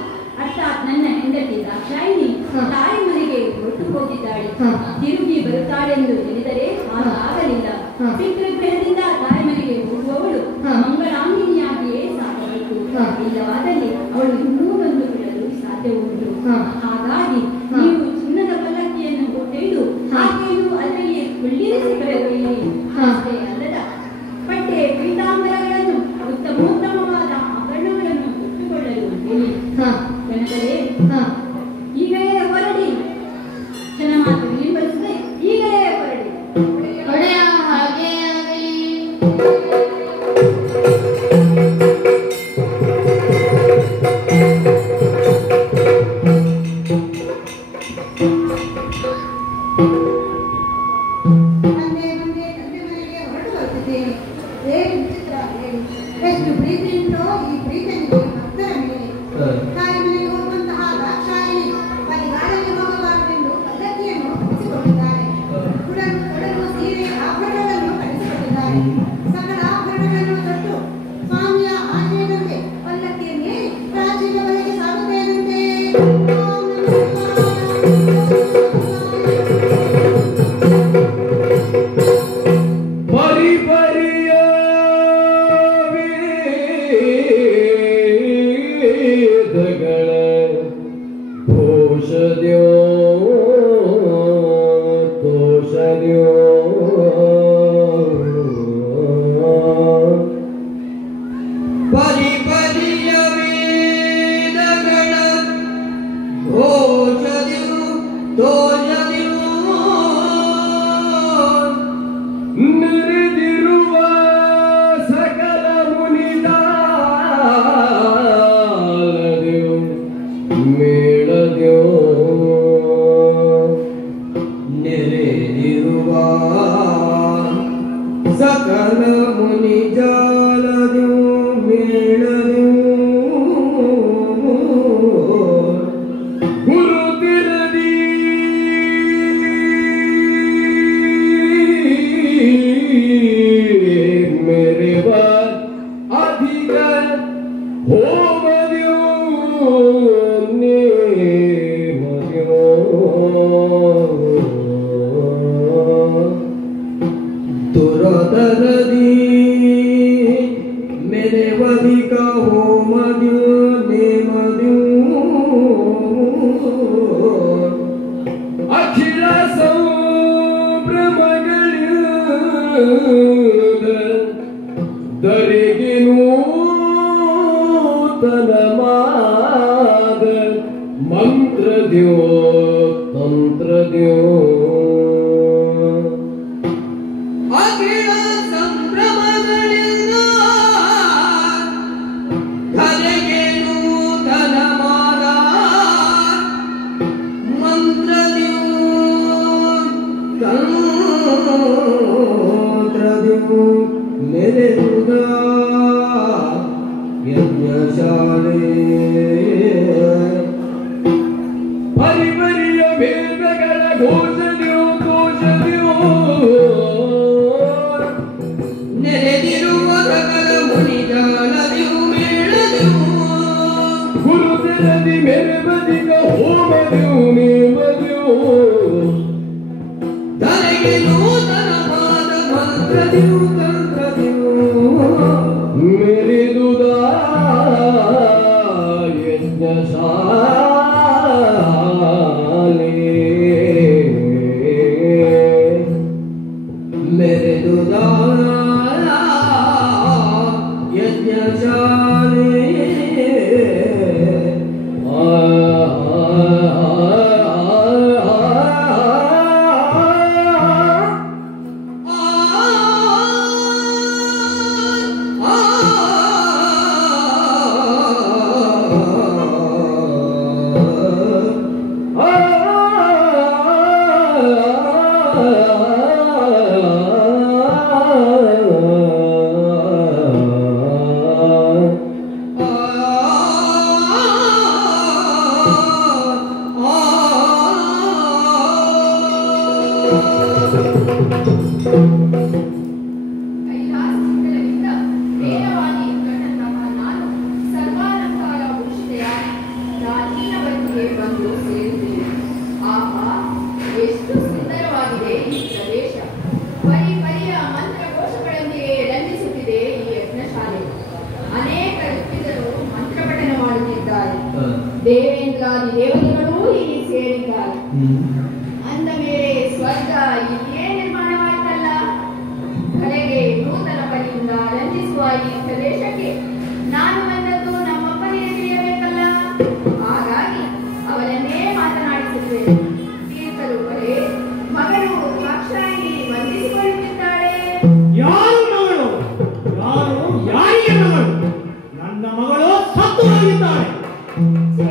ಅರ್ಥಾತ್ ನನ್ನ ಹೆಂಡತಿ ದಾಕ್ಷಾಯಿನಿ ತಾಯಿ ಮನೆಗೆ ಹೊರಟು ಹೋಗಿದ್ದಾಳೆ. ತಿರುಗಿ ಬರುತ್ತಾಳೆಂದು ತಿಳಿದರೆ ಆಗಲಿಲ್ಲ. ಪಿತೃಗ್ರಹದಿಂದ ತಾಯಿ ಮನೆಗೆ ಹೋಗುವವಳು ಮಂಗಳಾಂಗಿನಿಯಾಗಿಯೇ ಸಾಗಬೇಕು. ಇಲ್ಲವಾದಲ್ಲಿ ಅವಳು ಇನ್ನೂ ಬಂದು ಬಿಡಲು ಸಾಧ್ಯ ಉಂಟು. ಹಾಗಾಗಿ ನೀವು ಚಿನ್ನದ ಪಲ್ಲಕ್ಕಿಯನ್ನು ಕೊಟ್ಟೊಯ್ದು ಆಕೆಯನ್ನು ಅದರಲ್ಲಿ ಕುಳ್ಳಿರಿಸಿ ಕರೆದೊಯ್ಯಿರಿ. ಅಷ್ಟೇ ಅಲ್ಲದ ಪಟ್ಟೆ ಪೀತಾಂಬರಗಳನ್ನು ಉತ್ತಮೋತ್ತಮವಾದ ಆಭರಣಗಳನ್ನು ಇಟ್ಟುಕೊಳ್ಳಲು ಹೇಳಿ. ಕನಕರೇ, ಈಗಲೇ ಹೊರಡಿ. ಜನ ಮಾತು ನಿಂಬಲಿಸದೆ ಈಗಲೇ ಹೊರಡಿ. ಒಡೆಯ, ಹಾಗೇ ಆಗಲಿ. ತಂದೆ ಮನೆಗೆ ಹೊರಟು ಬರ್ತಿದ್ದೇನೆ. ಏನು ವಿಚಿತ್ರ ಹೇಳಿ. ಎಷ್ಟು ಪ್ರೀತಿ ಉಂಟೋ ಈ ಪ್ರೀತಿ ಭಕ್ತರ ಮೇಲೆ. ತಾಯಿ ಮನೆಗೆ ಹೋಗುವಂತಹ ದಾಕ್ಷಾಯಿನಿ ಬರಿಗಾಡಲ್ಲಿ ಹೋಗಬಾರದೆಂದು ಪಲ್ಲಕ್ಕಿಯನ್ನು ಕಳಿಸಿಕೊಟ್ಟಿದ್ದಾರೆ. ಕೊಡಲು ಸೀರೆ ಆಭರಣಗಳನ್ನು ಕಳಿಸಿಕೊಟ್ಟಿದ್ದಾರೆ. ಸಕಲ ಆಭರಣಗಳನ್ನು ತೊಟ್ಟು ಸ್ವಾಮಿಯ ಆಶಯದಂತೆ ಪಲ್ಲಕ್ಕಿಯನ್ನೇ ಪ್ರಾಚೀನ ಮನೆಗೆ ಸಾಗುತ್ತೇನಂತೆ. ಓಂ ನಮಃ ಶಿವಾಯ. ತೋಷದ್ಯೋ ತೋಷದ್ಯೋ ಪರಿ ಪರಿಯ ವೇದಗಳ ಘೋಷದ್ಯೋ ತೋಷದ್ಯೋ ನೆರೆದಿರುವ ಸಕಲ ಮುನಿದಾಲದ್ಯೋ ಮೇಳದ್ಯೋ ನೆರೆದಿರುವ ಸಕಲ ಮುನಿ ಜಾಲದ್ಯೋ ಮೇಳದ್ಯೋ ಗುರುತಿರದಿ ಮೆರೆವ ಅಧಿಕ ಹೋಮದ್ಯೋ ನೇಮದ್ಯೋ ತುರತರದಿ ಮೆರೆವಧಿಕ ಹೋಮದ್ಯೋ ನೇಮದ್ಯೋ ಅಖಿಲ ಸಂಭ್ರಮಗಳ ದರಿಗೆ ನೂತನವಾದ ಮಂತ್ರದ್ಯೋ ತಂತ್ರದ್ಯೋ ಅಖಿಲ ಸಂಭ್ರಮಗಳಿಂದ ಧರೆಗೆ ನೂತನವಾದ ಮಂತ್ರದ್ಯೋ ತಂತ್ರದ್ಯೋ ನೆರೆದುದ ಯಜ್ಞಶಾಲೆ ಪರಿಪರಿಯ ವೇದಗಳ ಘೋಷದ್ಯೋ ಘೋಷದ್ಯೋ ನೆರೆದಿರುವ ಸಕಲ ಮುನಿಜಾಲದ್ಯೋ ಮೇಳದ್ಯೋ ಗುರುತಿರದಿ ಮೆರೆವದಿಗ ಹೋಮದ್ಯೋ ನೇಮದ್ಯೋ ಧರೆಗೆ ನೂತನವಾದ ಮಂತ್ರದ್ಯೋ ತಂತ್ರದ್ಯೋ ಮೆರೆದುದ ಯಜ್ಞಶಾಲೆ ಮೆರೆದುದ ಯಜ್ಞಶಾಲೆ ಕೈಲಾಸದಿಂದ ನೇರವಾಗಿ ಕಂಡಂತಹ ನಾನು ಸರ್ವಾಲಂಕಾರ ಭೂಷಿತೆಯಾಗಿ ಪ್ರಾಚೀನವರೆಗೆ ಬಂದು ಸೇರಿದ್ದೇನೆ. ಆಹಾ, ಎಷ್ಟು ಸುಂದರವಾಗಿದೆ ಈ ಪ್ರದೇಶ. ಪರಿ ಪರಿಯ ಮಂತ್ರಕೋಶಗಳೊಂದಿಗೆ ರಂಜಿಸುತ್ತಿದೆ ಈ ಯಜ್ಞಶಾಲೆ. ಅನೇಕ ಋತ್ವಿಜರು ಮಂತ್ರಪಠನ ಮಾಡುತ್ತಿದ್ದಾರೆ. ದೇವೇಂದ್ರಾದಿ ದೇವತೆಗಳೂ ಇಲ್ಲಿ ಸೇರಿದ್ದಾರೆ. ಅಂದ ಮೇಲೆ ಸ್ವರ್ಗ ಇಲ್ಲಿಯೇ ನಿರ್ಮಾಣವಾಯಿತಲ್ಲ. ಕಲೆಗೆ ನೂತನ ಪರಿಯಿಂದ ರಂಜಿಸುವ ಈ ಪ್ರದೇಶಕ್ಕೆ ನಾನು ಬಂದದ್ದು ನಮ್ಮಪ್ಪನಿಗೆ ತಿಳಿಯಬೇಕಲ್ಲ. ಹಾಗಾಗಿ ಅವರನ್ನೇ ಮಾತನಾಡಿಸುತ್ತೇನೆ. ತೀರ್ಥರು ಬರೇ ಮಗಳು ಸಾಕ್ಷಾಯಿ ವಂದಿಸಿಕೊಳ್ಳುತ್ತಿದ್ದಾಳೆ. ಯಾರು ಮಗಳು? ಯಾರು ಯಾರಿಗೆ ಮಗಳು? ನನ್ನ ಮಗಳು ಸತ್ತು ಹೋಗಿದ್ದಾಳೆ. ಛೇ,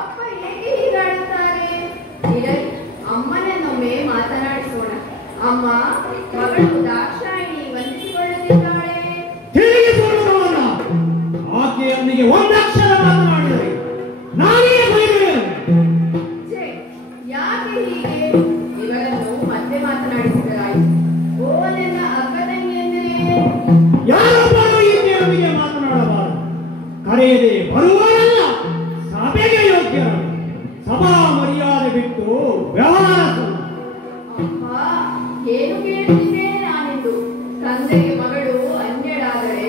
ಅಪ್ಪ ಹೇಗೆ ಹೀಗಾಡುತ್ತಾರೆ? ಇರಲಿ, ಅಮ್ಮನನ್ನೊಮ್ಮೆ ಮಾತನಾಡಿಸೋಣ. ಅಮ್ಮ, ಮಗಳು ದಾಕ್ಷಾಯಿಣಿ ವಂದಿಸಿಕೊಳ್ಳುತ್ತಿದ್ದಾಳೆ. ತಿರುಗಿಸುವುದವಲ್ಲ. ಆಕೆಯೊಂದಿಗೆ ಒಂದಕ್ಷರ ಮಾತನಾಡಿದರೆ ನಾನೇ ಬೈಯುವೆನು. ಛೇ, ಯಾಕೆ ಹೀಗೆ? ಇವರನ್ನು ಮತ್ತೆ ಮಾತನಾಡಿಸಿದರಾಯಿತು. ಓ ನನ್ನ ಅಕ್ಕ ತಂಗಿಯಂದಿರೇ, ಯಾರೊಬ್ಬರು ಈಕೆಯೊಂದಿಗೆ ಮಾತನಾಡಬಾರದು. ಕರೆಯದೆ ಬರುವವರಲ್ಲ, ಸಭೆಗೆ ಯೋಗ್ಯರು. ಸಭಾ ಮರ್ಯಾದೆ ಬಿಟ್ಟು ವ್ಯವಹಾರ ಸುಳ್ಳು. ಅಪ್ಪ, ಏನು ಕೇಳುತ್ತಿದ್ದೆ ನಾನಿಂದು? ತಂದೆಗೆ ಮಗಳು ಅನ್ಯಳಾದರೆ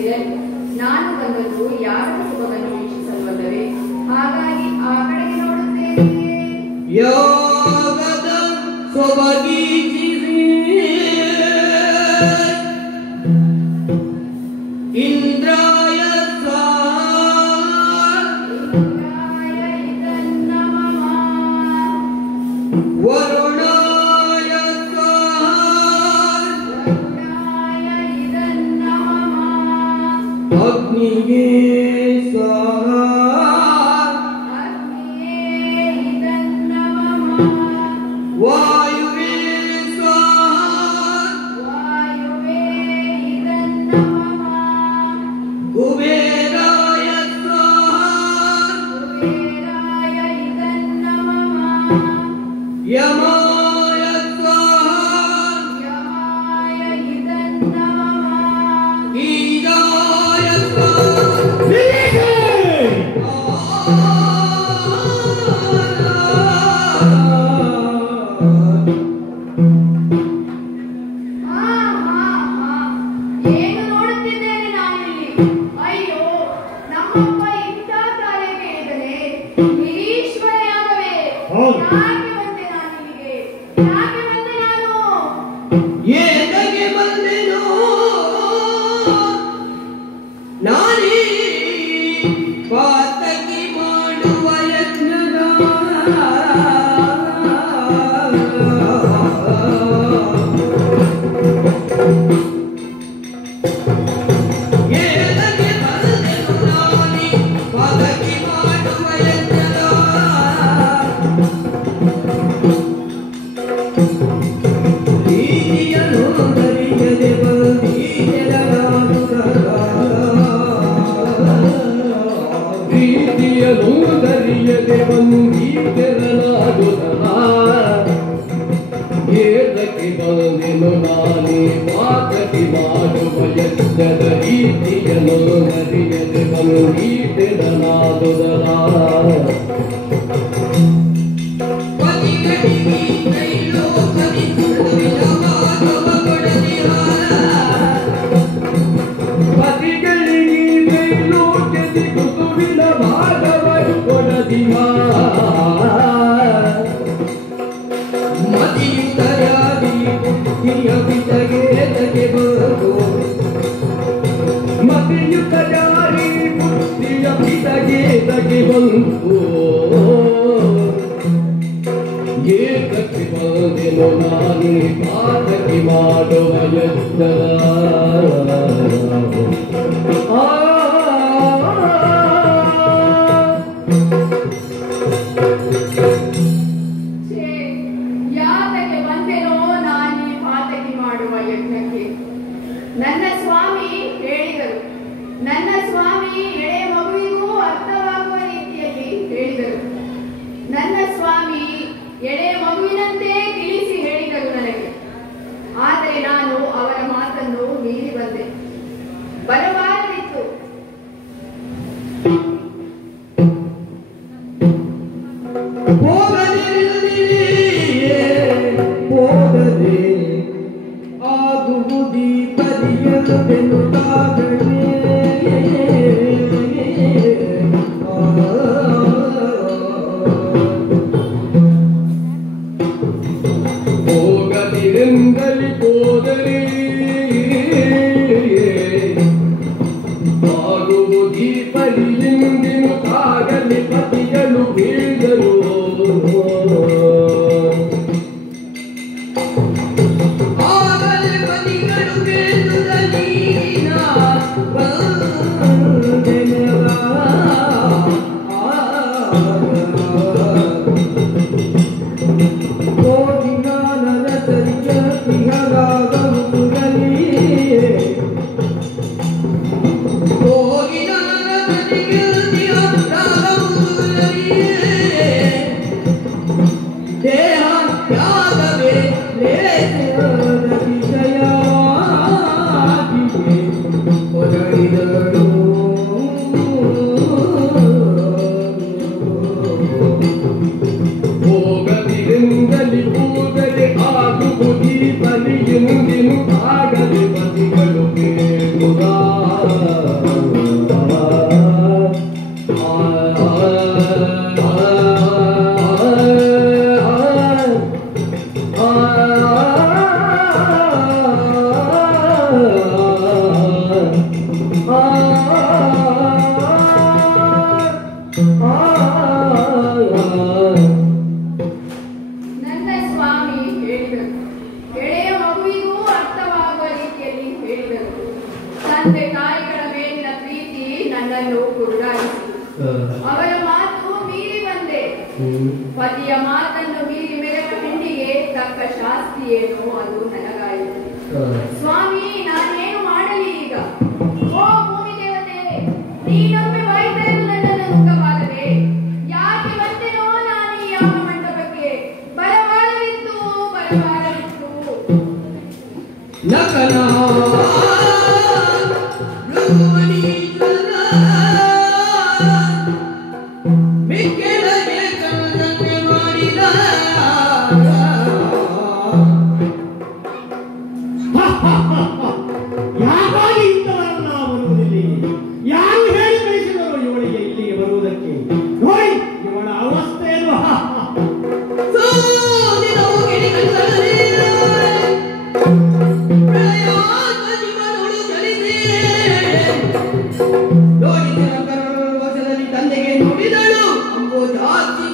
ಇರಲಿ, ನಾನು ಬಂದದ್ದು ಯಾರ ಸುಖವನ್ನು ವೀಕ್ಷಿಸಲ್ವಲ್ಲವೇ? ಹಾಗಾಗಿ ಆ ಕಡೆಗೆ ನೋಡುತ್ತೇನೆ. ಯಾಗದ ಸೊಬಗೀಚಿಸಿ ಇಂದ್ರಾಯ ವರುಣಾಯ ಅಗ್ನಿಗೆ ವಾಯುವೇ ಕುಬೇರಾಯ ಯಮಾಯ ಈಗಾಯ ಏನು ನೋಡುತ್ತಿದ್ದೇನೆ ನಾನಿಲ್ಲಿ? ಅಯ್ಯೋ, ನಮ್ಮಪ್ಪ ಇಂಥ ಕಾರ್ಯ ಕೇಳಿದರೆ ನಿರೀಶ್ವರೆಯಾಗವೇ? ಹೌದು. ಯಾಕೆ ಬಂದೆ ನಾನಿಲ್ಲಿಗೆ? ಯಾಕೆ ಬಂದೆ ನಾನು? ಏತಕ್ಕೆ ಬಂದೆನೋ ನಾನೀ ಪಾತಕಿ ಮಾಡುವ ಯತ್ನದ ಏತಕ್ಕೆ ಬಂದೆನೋ ನಾನೀ ಪಾತಕಿ ಮಾಡುವ ಯತ್ನದ ಪ್ರೀತಿಯನ್ನು ಧರಿಸದೆ ಪ್ರೀತಿಯನ್ನು ದರಿಯದೆ ಬಂದೀತೆರನಾದುದನ ಏತಕ್ಕೆ ಬಂದೆನು ನಾನೇ ಪಾತಕಿ ಮಾಡುವ ಯತ್ನದ ರೀತಿಯನ್ನು ದರಿಯದೆ ಬಂದೀತೆರನಾದುದನ ಪತಿಗಳಿಗೆ ಕೈಲೋಕದಿ ಕುರುವಿನ ಮಾಧವ ಕೊಡಲಿಹಾರ ಪತಿಗಳಿಗೆ ಕೈಲೋಕದಿ ಕುತುವಿನ ಭಾಗವ ಕೊಡದಿಹಾರ ಮತಿಯುತರಾದಿ ಬುದ್ಧಿಯ ಪಿತಗೇತಗೆ ಬಂದು ಮತಿಯುತ ಜಾರಿ ಬುದ್ಧಿಯ ಪಿತಗೇತಗೆ ಬಂತು ಏತಕ್ಕೆ ಬಂದೆನು ನಾನೇ ಪಾತಕಿ ಮಾಡುವ ಯತ್ನದ ಛೇ, ಯಾತಕ್ಕೆ ಬಂದೆನೋ ನಾನೀ ಪಾತಕಿ ಮಾಡುವ ಯಜ್ಞಕ್ಕೆ? ನನ್ನ ಸ್ವಾಮಿ ಹೇಳಿದರು. ನನ್ನ ಸ್ವಾಮಿ ಎಳೆ ಮಗುವಿಗೂ ಅರ್ಥವಾಗುವ ರೀತಿಯಲ್ಲಿ ಹೇಳಿದರು. ನನ್ನ ಸ್ವಾಮಿ ಎಳೆ ಮಗುವಿನಂತೆ ತಿಳಿಸಿ ಹೇಳಿದರು ನನಗೆ. ಆದರೆ ನಾನು ಅವರ ಮಾತನ್ನು ಮೀರಿ ಬಂದೆ. ಬರಬಾರದಿತ್ತು. ಹೋಗದೆ ಆಗುವುದಿ ಪರಿಯದೆನು ತಾಗಣೆ ಹೋಗದಿರೆಂದಲಿ ಹೋದರೆ ಮಾತನ್ನು ಮೀರಿ ಮೆರೆವ ಹೆಣ್ಣಿಗೆ ತಕ್ಕ ಶಾಸ್ತಿ ಏನು ಅದು ನನಗಾಯಿತು. ಸ್ವಾಮಿ, ನಾನೇನು ಮಾಡಲಿ ಈಗ? ಓ ಭೂಮಿ ದೇವತೆ, ನೀನೊಮ್ಮೆ ಬಾಯಿತರೆದು ನನ್ನನ್ನು ನುಂಗಬಾರದೆ? ಯಾಕೆ ಬಂದೆನೋ ನಾನು ಈ ಯಾವ ಮಂಟಪಕ್ಕೆ? ಬರಬಾರದಿತ್ತು, ಬರಬಾರದಿತ್ತು. ನಕಲ ಯಾಕಾಗಿ ಇಂಥವರನ್ನ ಬರುವುದಿಲ್ಲ? ಯಾರು ಹೇಳಿ ಕಳಿಸಿದರು ಇವಳಿಗೆ ಇಲ್ಲಿಗೆ ಬರುವುದಕ್ಕೆ? ನೋಡಿ ಇವಳ ಅವಸ್ಥೆಯನ್ನು. ತಂದೆಗೆ ನುಡಿದಳು ಅಂಬೋಜಾತಿ.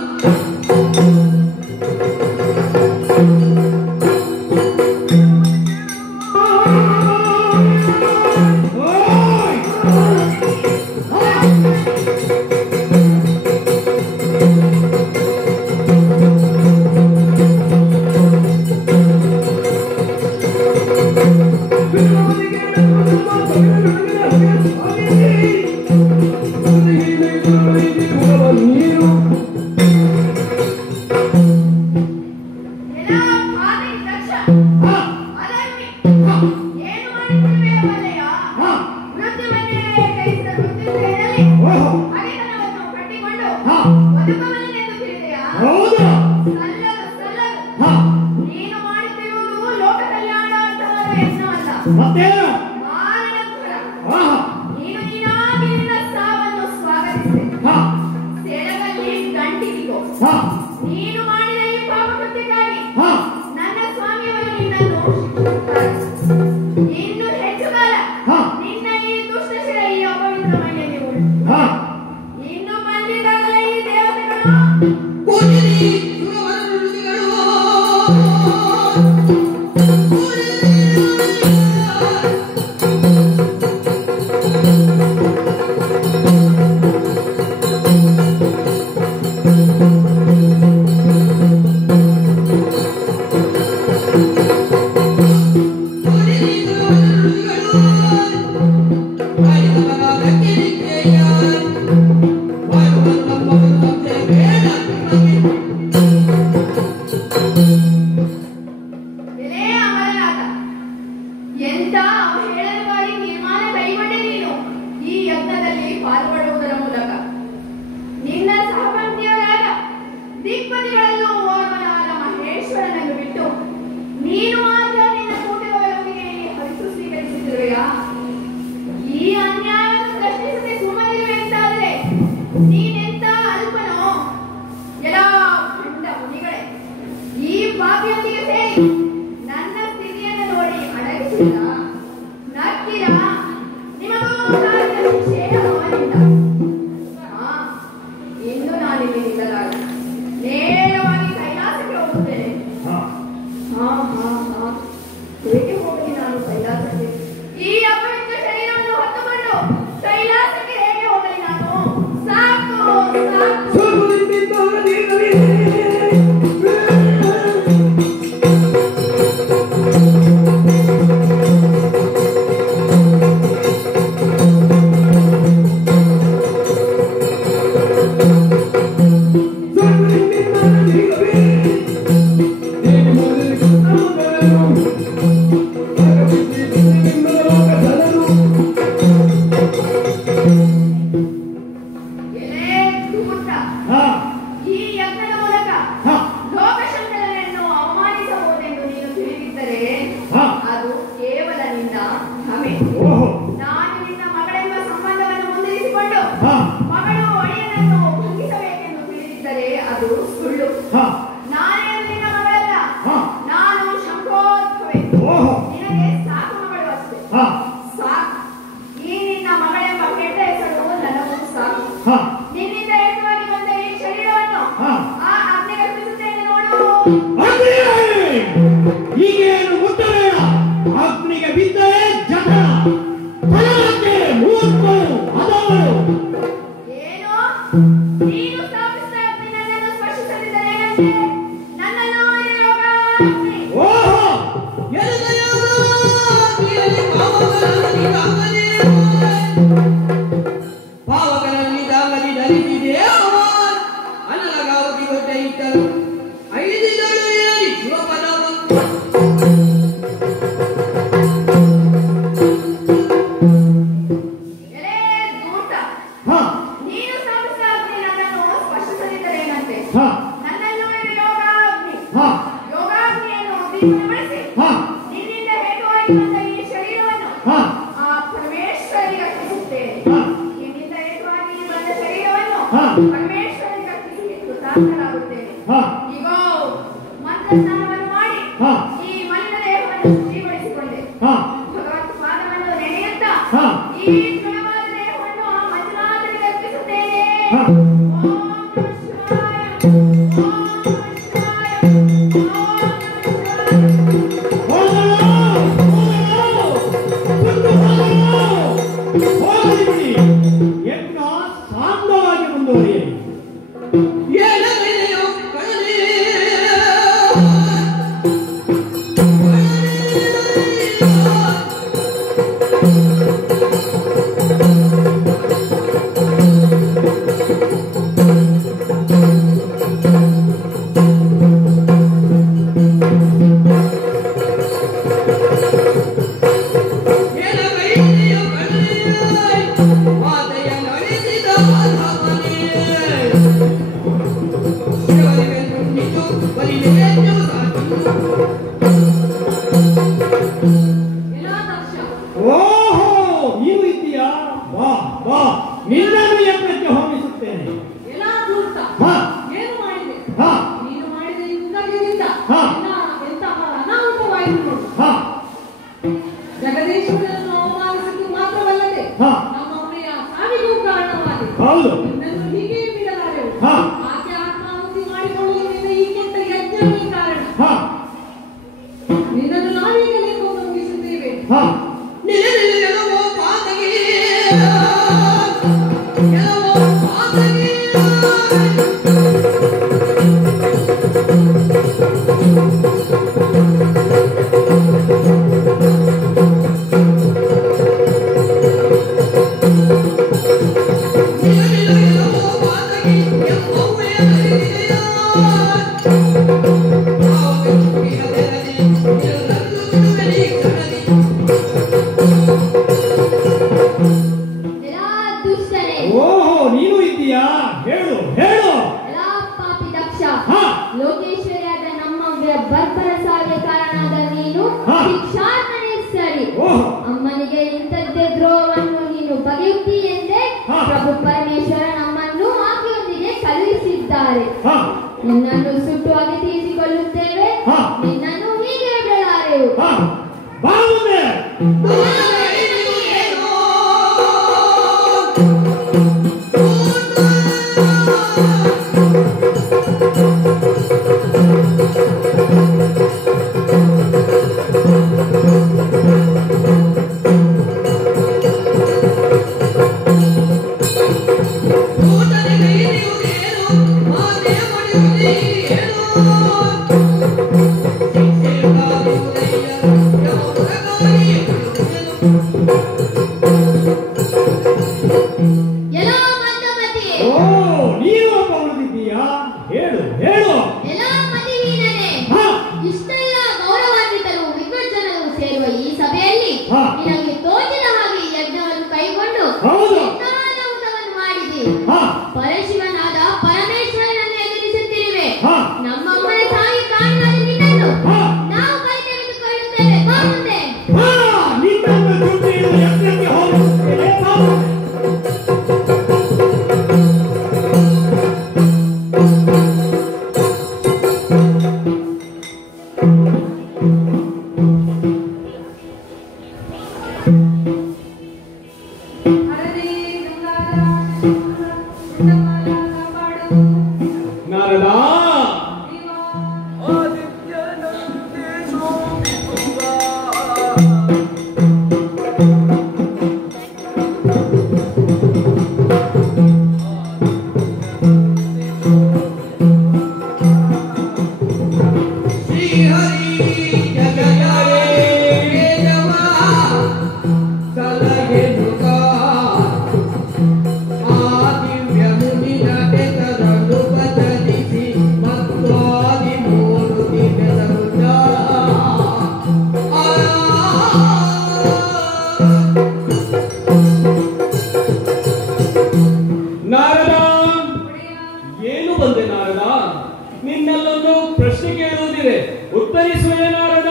ಈಗೇನು ಮುಟ್ಟಬೇಡ, ಅಗ್ನಿಗೆ ಬಿದ್ದರೆ ಜಗಳ, ಫಲಕ್ಕೆ ಮೂರ್ಖರು ಅದವರು. ಏನು ನೀನು ಸ್ಥಾಪಿಸಿದ ನನ್ನನ್ನು ಸ್ಪರ್ಶಿಸದಿದ್ದರೆ ದೀಪವನ್ನು ಬಳಸಿ ಹಾ ನಿನ್ನಿಂದ ಹೇಟುವಾಗಿರುವಂತ ಈ ಶರೀರವನ್ನು ಹಾ ಆ ಪರಮೇಶ್ವರಿಗೆ ಅರ್ಪಿಸುತ್ತೇನೆ. ಹಾ ನಿನ್ನಿಂದ ಹೇಟುವಾಗಿ ಬಂದ ಶರೀರವನ್ನು ಹಾ. ಪರಮೇಶ್ವರಿಗೆ ಅರ್ಪಿಸಿ ಕೃತಾರ್ಥನಾಗುತ್ತೇನೆ. ಹಾ ಈಗೋ ಮಂತ್ರಸ್ನಾನವನ್ನು ಮಾಡಿ ಹಾ ಈ ಮಲಿನ ದೇಹವನ್ನು ಶುಚಿಗೊಳಿಸಿಕೊಂಡೆ. ಹಾ ಭಗವತ್ ಪಾದವನ್ನು ನೆನೆಯುತ್ತಾ ಹಾ ಈ ತೃಣವಾದ ದೇಹವನ್ನು ಆ ಮಂಜುನಾಥನಿಗೆ ಅರ್ಪಿಸುತ್ತೇನೆ. ಹಾ. ಓಂ ನಮಃ ಶಿವಾಯ. ಓಂ ನಮಃ ಶಿವಾಯ. ಓಂ ನಮಃ ಶಿವಾಯ. ಯಜ್ಞ ಶಾಂತವಾಗಿ ಮುಂದುವರಿಯಲಿ. ಎಳವೆಲೆಯೋ ಕಳಲೆ ಎಳವೆಲೆಯೋ ಕಳಲೆ ಮಾತೆಯ ನಡೆಸಿದ ಮಾಧವನೇ ಶಿವನಿಗೆ ನುಡಿದು ಬಲಿಯೇನು ಸಾಕು ಎಲ್ಲ ದಕ್ಷ ಓಹೋ ನೀವು ಇದ್ದೀಯಾ? ಬಾ ಬಾ ನಿನ್ನನ್ನು ಯಜ್ಞಕ್ಕೆ ಹೋಮಿಸುತ್ತೇನೆ. ಎಲ್ಲ ಧೂರ್ತ ಹಾ ಏನು ಮಾಡಿದೆ? ಹಾ ನೀನು ಮಾಡಿದ ಈ ಉಂದರ್ಯದಿಂದ ಹಾ. ಎಂತಹ ಅನಾಹುತವಾಯಿತು ನೋಡು. ಹಾ ಜಗದೀಶ್ವರನನ್ನು ಅವಮಾನಿಸಿದ್ದು ಮಾತ್ರವಲ್ಲದೆ ಹಾ. ನಮ್ಮ ಪ್ರಿಯ ಸಾವಿಗೂ ಕಾರಣವಾಗಿದೆ. ಹೌದು. ನಿನ್ನನ್ನು ಹೀಗೆ ಬಿಡಲಾರೆವು. ಹಾ. ಆಕೆ ಆತ್ಮಾಹುತಿ ಮಾಡಿಕೊಳ್ಳಲು ನಿನ್ನ ಈ ಕೆಟ್ಟ ಯಜ್ಞವೇ ಕಾರಣ. ಹಾ ನಿನ್ನನ್ನು ನಾವೀಗಲೇ ಕೊಂದು ಮುಗಿಸುತ್ತೇವೆ. ಹಾ ನಿಲನಿಲವೋ ಪಾದಗೆ ಎಲ್ಲವೋ ಪಾದಗೆ ನಿಲನಿಲವೋ ಪಾದಗೆ ಎಲ್ಲವೇ ಹರಿದೆಯಾ ಆವಗೆ ಸುಖಿಯದೆರದಿ ನಿಲನಲ್ಲು ಬಿಡುವೆಲಿ ಕಣದಿ ಎಲ್ಲಾ ದುಷ್ಟರೇ, ಓಹೋ ನೀನು ಇದ್ದೀಯಾ? ಹೇಳು ಹೇಳು. ಎಲ್ಲಾ ಪಾಪಿ ದಕ್ಷ, ಹಾ ಲೋಕೇಶ್ವರಿಯಾದ ನಮ್ಮ ಬರ್ಬರ ಸಾವಿಗೆ ಕಾರಣನಾದ ನೀನು ಹಾ. ಶಿಕ್ಷಾರ್ಹನೇ ಸರಿ. ಓಹೋ ಅಮ್ಮನಿಗೆ ಇಂಥದ್ದೇ ದ್ರೋಹವನ್ನು ನೀನು ಬಗೆಯುತ್ತಿ ಎಂದೇ ಹಾ. ಪ್ರಭು ಪರಮೇಶ್ವರ ನಮ್ಮನ್ನು ಆಕೆಯೊಂದಿಗೆ ಕಳುಹಿಸಿದ್ದಾರೆ. ಹಾ ನಿನ್ನನ್ನು ಸುಟ್ಟು ಅಗೆ ತೀರಿಸಿಕೊಳ್ಳುತ್ತೇವೆ. ಹಾ. ನಿನ್ನನ್ನು ಹೀಗೆ ಬಿಡಲಾರೆವು. ಹಾ ಬಾ ಮುಂದೆ. ಎಲ್ಲಾ ಮಂದಮತಿಯೇ, ಓ ನೀನು ಒಬ್ಬ ಉಳಿದಿದ್ದೀಯಾ? ಹೇಳು ಹೇಳು. ಎಲ್ಲಾ ಮತಿಹೀನನೇ, ಹಾ ಇಷ್ಟೆಲ್ಲ ಗೌರವಾನ್ವಿತರು ವಿದ್ವಜ್ಜನರು ಸೇರುವ ಈ ಸಭೆಯಲ್ಲಿ ಹಾ. ನಿನಗೆ ತೋಚಿದ ಹಾಗೆ ಈ ಯಜ್ಞವನ್ನು ಕೈಗೊಂಡು ಹೌದು. ಎಂತಹ ಊಟವನ್ನು ಮಾಡಿದಿ. ಹಾ ಪರಶಿವನಾದ ಪರಮೇಶ್ವರನನ್ನು ಎದುರಿಸುತ್ತಿರುವೆ. ಹಾ. ನಮ್ಮಮ್ಮನ ತಾಯಿ ಕಾರಣವಾದ ನಿನ್ನನ್ನು ಹಾ. ನಾವು ಕೈ ತೆಗೆದುಕೊಳ್ಳುತ್ತೇವೆ. ಬಾ ಮುಂದೆ. ಹಾ ನಿನ್ನನ್ನು ದುಡ್ಡು ಯಜ್ಞಕ್ಕೆ ಹೋಗಿಸುತ್ತೇನೆ. ಬಾ ಮುಂದೆ. ಹರದೇ ಗಂಗಾಧರ ವೃಂದಮಾಲ ಕಾಪಾಡು ನಾರದ ದೇವಾ. ಆದಿತ್ಯನಂತೆ ಶೋಭಿಸುತ್ತ ಶ್ರೀಹರಿ ಜಗಯೇ ವೇದವ ಸಲಹೆನುಕ ಆ ದಿವ್ಯ ಮುನಿನ ಹೆಸರನ್ನು ಬದಲಿಸಿ ಮತ್ವಾದಿ ಮೂರುತಿ ಬೆಸರುತ್ತ ನಾರದ ಏನು ಬಂದೆ ನಾರದ? ನಿನ್ನಲ್ಲೊಂದು ಪ್ರಶ್ನೆ ಕೇಳುವುದಿಲ್ಲ. ಕಾಯುತ್ತಿದೆ. ಉತ್ತರಿಸುವೆ ನಾರದ.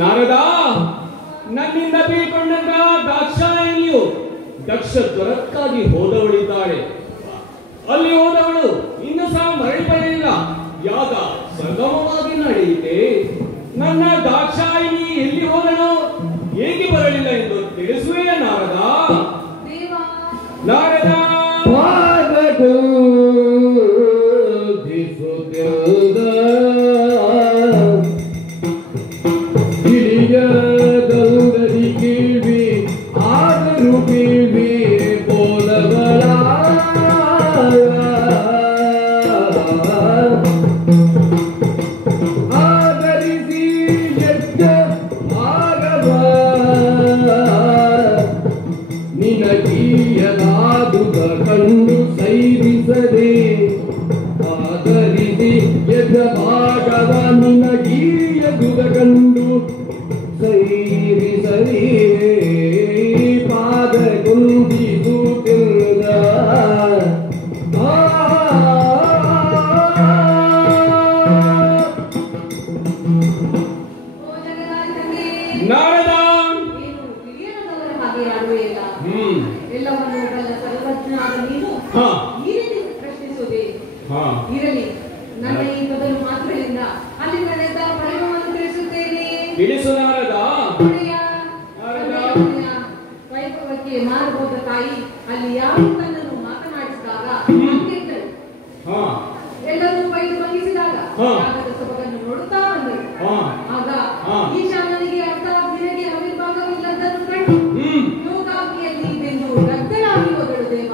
ನಾರದ, ನನ್ನಿಂದ ಬೀಳ್ಕೊಂಡಂತ ದಾಕ್ಷಾಯಿಣಿಯು ದಕ್ಷ ಜ್ವರಕ್ಕಾಗಿ ಹೋದವಳಿದ್ದಾಳೆ. ಅಲ್ಲಿ ಹೋದವಳು ಇನ್ನು ಸಹ ಮರಳಿ ಬರಲಿಲ್ಲ. ಯಾಗ ಸಂಗಮವಾಗಿ ನಡೆಯಿತೆ. ನನ್ನ ದಾಕ್ಷಾಯಿಣಿ ಎಲ್ಲಿ ಹೋದಳು, ಏಕೆ ಬರಲಿಲ್ಲ ಎಂದು ತಿಳಿಸುವೆ ನಾರದ. ನಾರದ ವೈಭವಕ್ಕೆ ಮಾರುಬೋದ ತಾಯಿ ಅಲ್ಲಿ ಯಾರು ತನ್ನನ್ನು ಮಾತನಾಡಿಸಿದಾಗ ಎಲ್ಲರೂ ಬೈದು ಭಂಗಿಸಿದಾಗ ಯಾಗದ ಸೊಬಗನ್ನು ನೋಡುತ್ತಾ ಬಂದರು. ಆಗ ಈಶಾನ್ಯನಿಗೆ ಅರ್ಥಾಗ್ನಿಗೆ ಆವಿರ್ಭಾಗವಿಲ್ಲದನ್ನು ಕಂಡು ಯೋಗಾಗ್ನಿಯಲ್ಲಿ ಬೆಂದು ರಕ್ತನಾಗಿ ಹೋದಳು. ದೇವ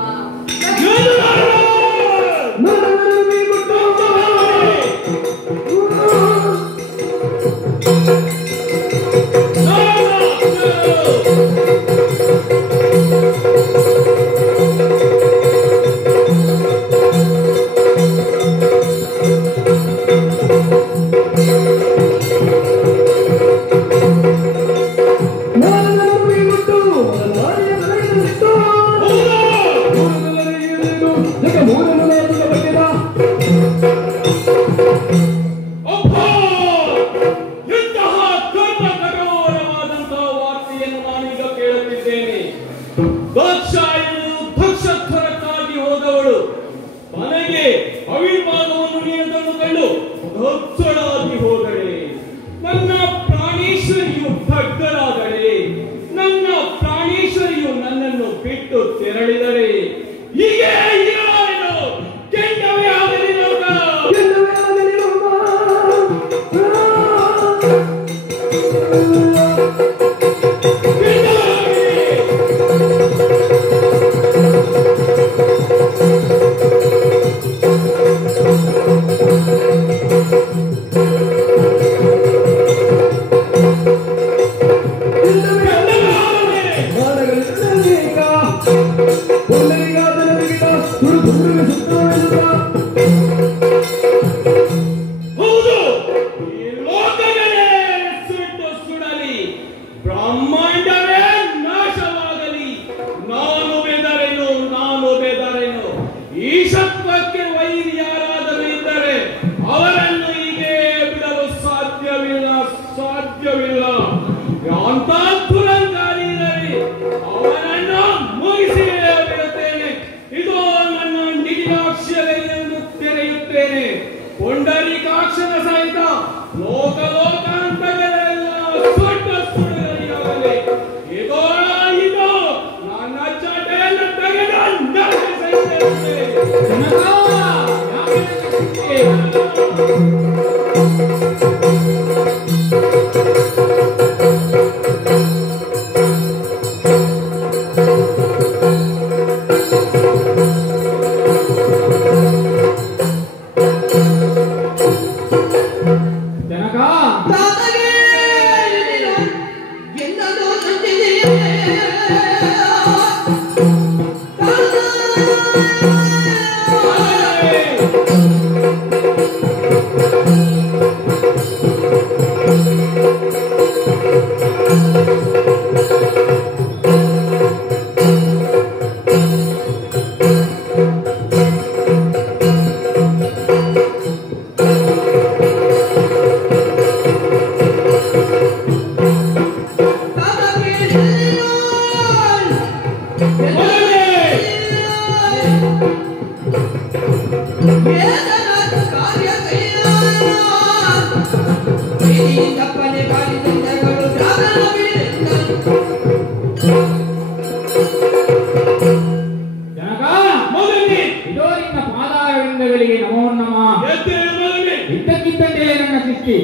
ಸಿಕ್ಕಿ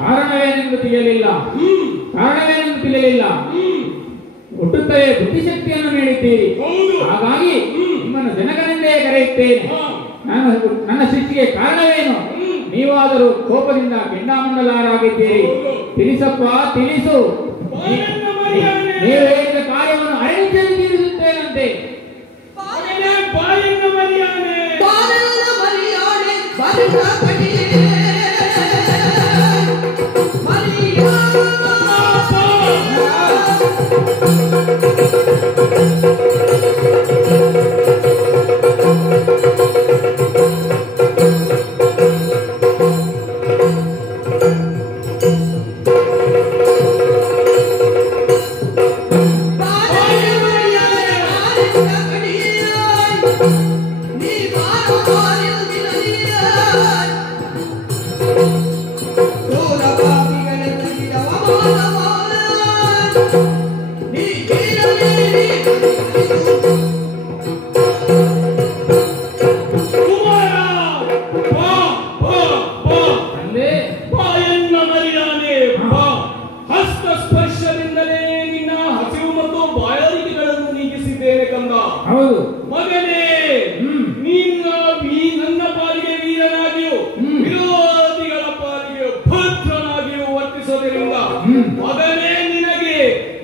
ಕಾರಣವೇನೆಂದು ತಿಳಿಯಲಿಲ್ಲ ಹುಟ್ಟುತ್ತಲೇ ಬುದ್ಧಿಶಕ್ತಿಯನ್ನು ನೀಡಿದ್ದೀರಿ. ಹಾಗಾಗಿ ನಿಮ್ಮನ್ನು ಜನಗಣೆಂದೇ ಕರೆಯುತ್ತೇನೆ. ನನ್ನ ಸೃಷ್ಟಿಗೆ ಕಾರಣವೇನು? ನೀವಾದರೂ ಕೋಪದಿಂದ ಕೆಂಡಾಮಂಡಲಾರಾಗಿದ್ದೀರಿ. ತಿಳಿಸಪ್ಪ, ತಿಳಿಸು. ನೀವು ಹೇಳಿದ ಕಾರ್ಯವನ್ನು ಅರಣ್ಯದಲ್ಲಿ ತೀರಿಸುತ್ತೇನಂತೆ. ಮಗನೇ ನಿನಗೆ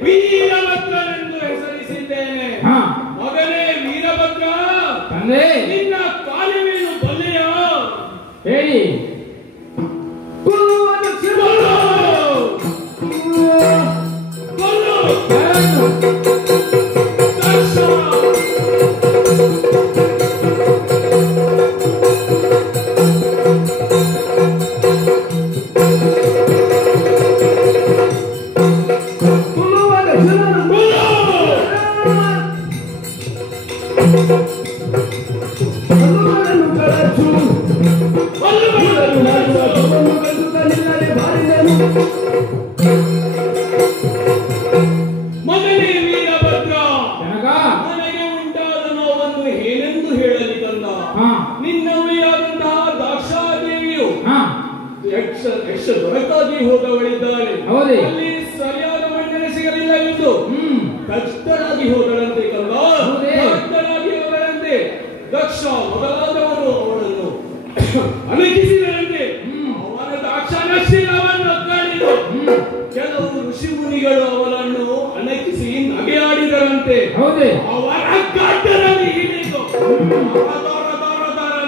ವೀರಭದ್ರನೆಂದು ಹೆಸರಿಸಿದ್ದೇನೆ. ಮಗನೇ ವೀರಭದ್ರ, ನಿನ್ನ ಕಾರ್ಯವೇನು ಬಲ್ಲೆಯ? ಹೇಳಿ. ಮಗನೇ ವೀರಭದ್ರ, ನನಗೆ ಉಂಟಾದ ನೋವನ್ನು ಏನೆಂದು ಹೇಳಲಿ ಕಂದ. ನಿನ್ನವಳಿಯಾದಂತಹ ದಾಕ್ಷಾದೇವಿಯು ಯಕ್ಷ ದೊರಕಾಗಿ ಹೋದವಳಿದ್ದಾಳೆ. ಅಲ್ಲಿ ಸರಿಯಾದ ಮನ್ನಣೆ ಸಿಗಲಿಲ್ಲ ಎಂದು ಕಷ್ಟರಾಗಿ ಹೋದಳಂತೆ ಕಂದ. ಕಷ್ಟರಾಗಿ ಹೋದಳಂತೆ ದಕ್ಷ ಮೊದಲಾದವರು ಅವಳನ್ನು ಅಣಕಿಸಿದರಂತೆ. ಅವನ ದಾಕ್ಷಾನಶೀಲವನ್ನು ಕಾಣಿದು ಕೆಲವು ಋಷಿ ಮುನಿಗಳು ಅವರನ್ನು ಅಣಕಿಸಿ ನಗೆಯಾಡಿದರಂತೆ. ಅವರ ಗಡ್ಡರಲ್ಲಿ ಹಿಡಿದು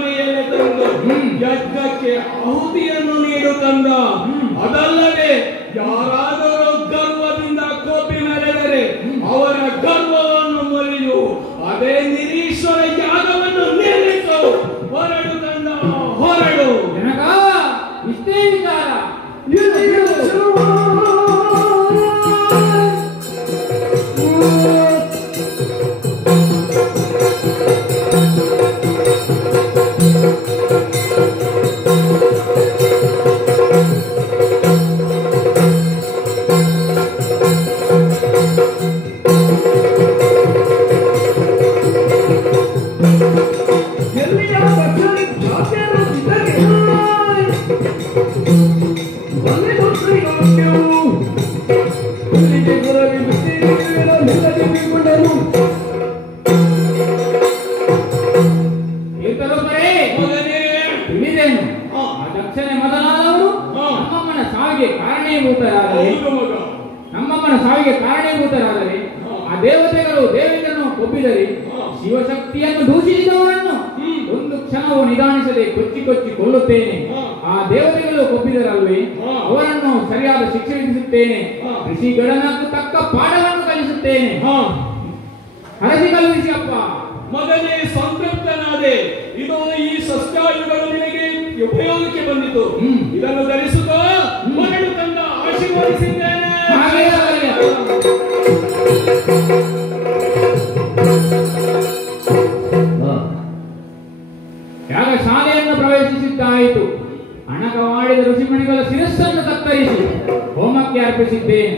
ಮೇಲೆ ತಂದು ಯಜ್ಞಕ್ಕೆ ಆಹುತಿಯನ್ನು ನೀಡು ತಂದ. ಅದಲ್ಲದೆ ಯಾರಾದರೂ ಗರ್ವದಿಂದ ಕೋಪಿ ಮೆರೆದರೆ ಅವರ ಗರ್ವವನ್ನು ಮುರಿದು ಅದೇ ನಿರೀಶ್ವರ ಯಾಗವನ್ನು ನಿಲ್ಲಿಸು. ಹೊರಡು ತಂದ, ಹೊರಡು. ಇಷ್ಟೇ ವಿಚಾರ. ನಮ್ಮಮ್ಮನ ಸಾವಿಗೆ ಕಾರಣೀಭೂತರಾದರೆ ಆ ದೇವತೆಗಳು ದೇವಿಯನ್ನು ಒಪ್ಪಿದರೆ ಶಿವಶಕ್ತಿಯನ್ನು ದೂಷಿಸಿದವರನ್ನು ಒಂದು ಕ್ಷಣವೂ ನಿಧಾನಿಸದೆ ಕೊಚ್ಚಿ ಕೊಚ್ಚಿ ಕೊಲ್ಲುತ್ತೇನೆ. ಆ ದೇವತೆಗಳು ಒಪ್ಪಿದರಲ್ವೇ ಅವರನ್ನು ಸರಿಯಾದ ಶಿಕ್ಷೆ ವಿಧಿಸುತ್ತೇನೆ. ಋಷಿಗಳನ್ನೂ ತಕ್ಕ ಪಾಠವನ್ನು ಕಲಿಸುತ್ತೇನೆ. ಹರಸಿ ಕಳುಹಿಸಿ ಅಪ್ಪ. ಮಗನೇ ಸಂತೃಪ್ತನಾದೆ. ಇದು ಈ ಸಸ್ಯಾಯುಗಳು ನಿನಗೆ ಉಪಯೋಗಕ್ಕೆ ಬಂದಿತು. ಇದನ್ನು ಧರಿಸುತ್ತೋ ಮಗಳು ತಂದ ಆಶೀರ್ವದಿಸಿದ್ದೇನೆ. ಯಾಗ ಶಾಲೆಯನ್ನು ಪ್ರವೇಶಿಸಿದ್ದಾಯಿತು. ಅಣಕವಾಡಿದ ಋಷಿಮಣಿಗಳ ಶಿರಸ್ಸನ್ನು ಕತ್ತರಿಸಿ ಹೋಮಕ್ಕೆ ಅರ್ಪಿಸಿದ್ದೇನೆ.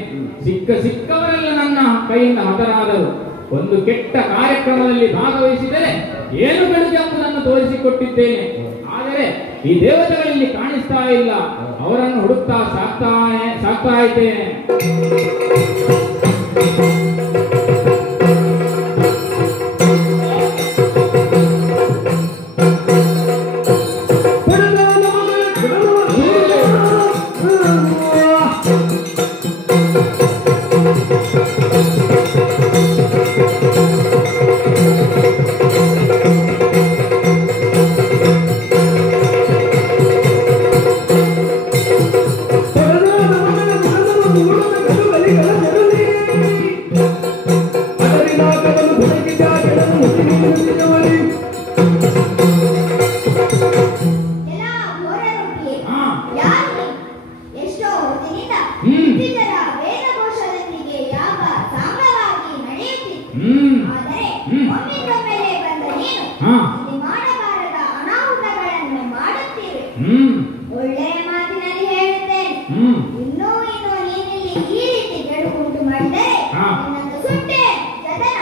ಸಿಕ್ಕವರೆಲ್ಲ ನನ್ನ ಕೈಯಿಂದ ಹತರಾದರು. ಒಂದು ಕೆಟ್ಟ ಕಾರ್ಯಕ್ರಮದಲ್ಲಿ ಭಾಗವಹಿಸಿದರೆ ಏನು ಬೆಳಗ್ಗೆ ಎಂಬುದನ್ನು ತೋರಿಸಿಕೊಟ್ಟಿದ್ದೇನೆ. ಆದರೆ ಈ ದೇವತೆಗಳಲ್ಲಿ ಕಾಣ ಕಾಣಿಸ್ತಾ ಇಲ್ಲ. ಅವರನ್ನು ಹುಡುಕ್ತಾ ಸಾಕ್ತಾ ಇದ್ದೇನೆ. ಒಳ್ಳೆಯ ಮಾತಿನಲ್ಲಿ ಹೇಳುತ್ತೇನೆ. ಇನ್ನೂ ನೀನಿಲ್ಲಿ ಈ ರೀತಿ ಕೆಡುಕುಂಟು ಮಾಡಿದರೆ ನಿನ್ನನ್ನು ಸುಟ್ಟೆ ಜತನ.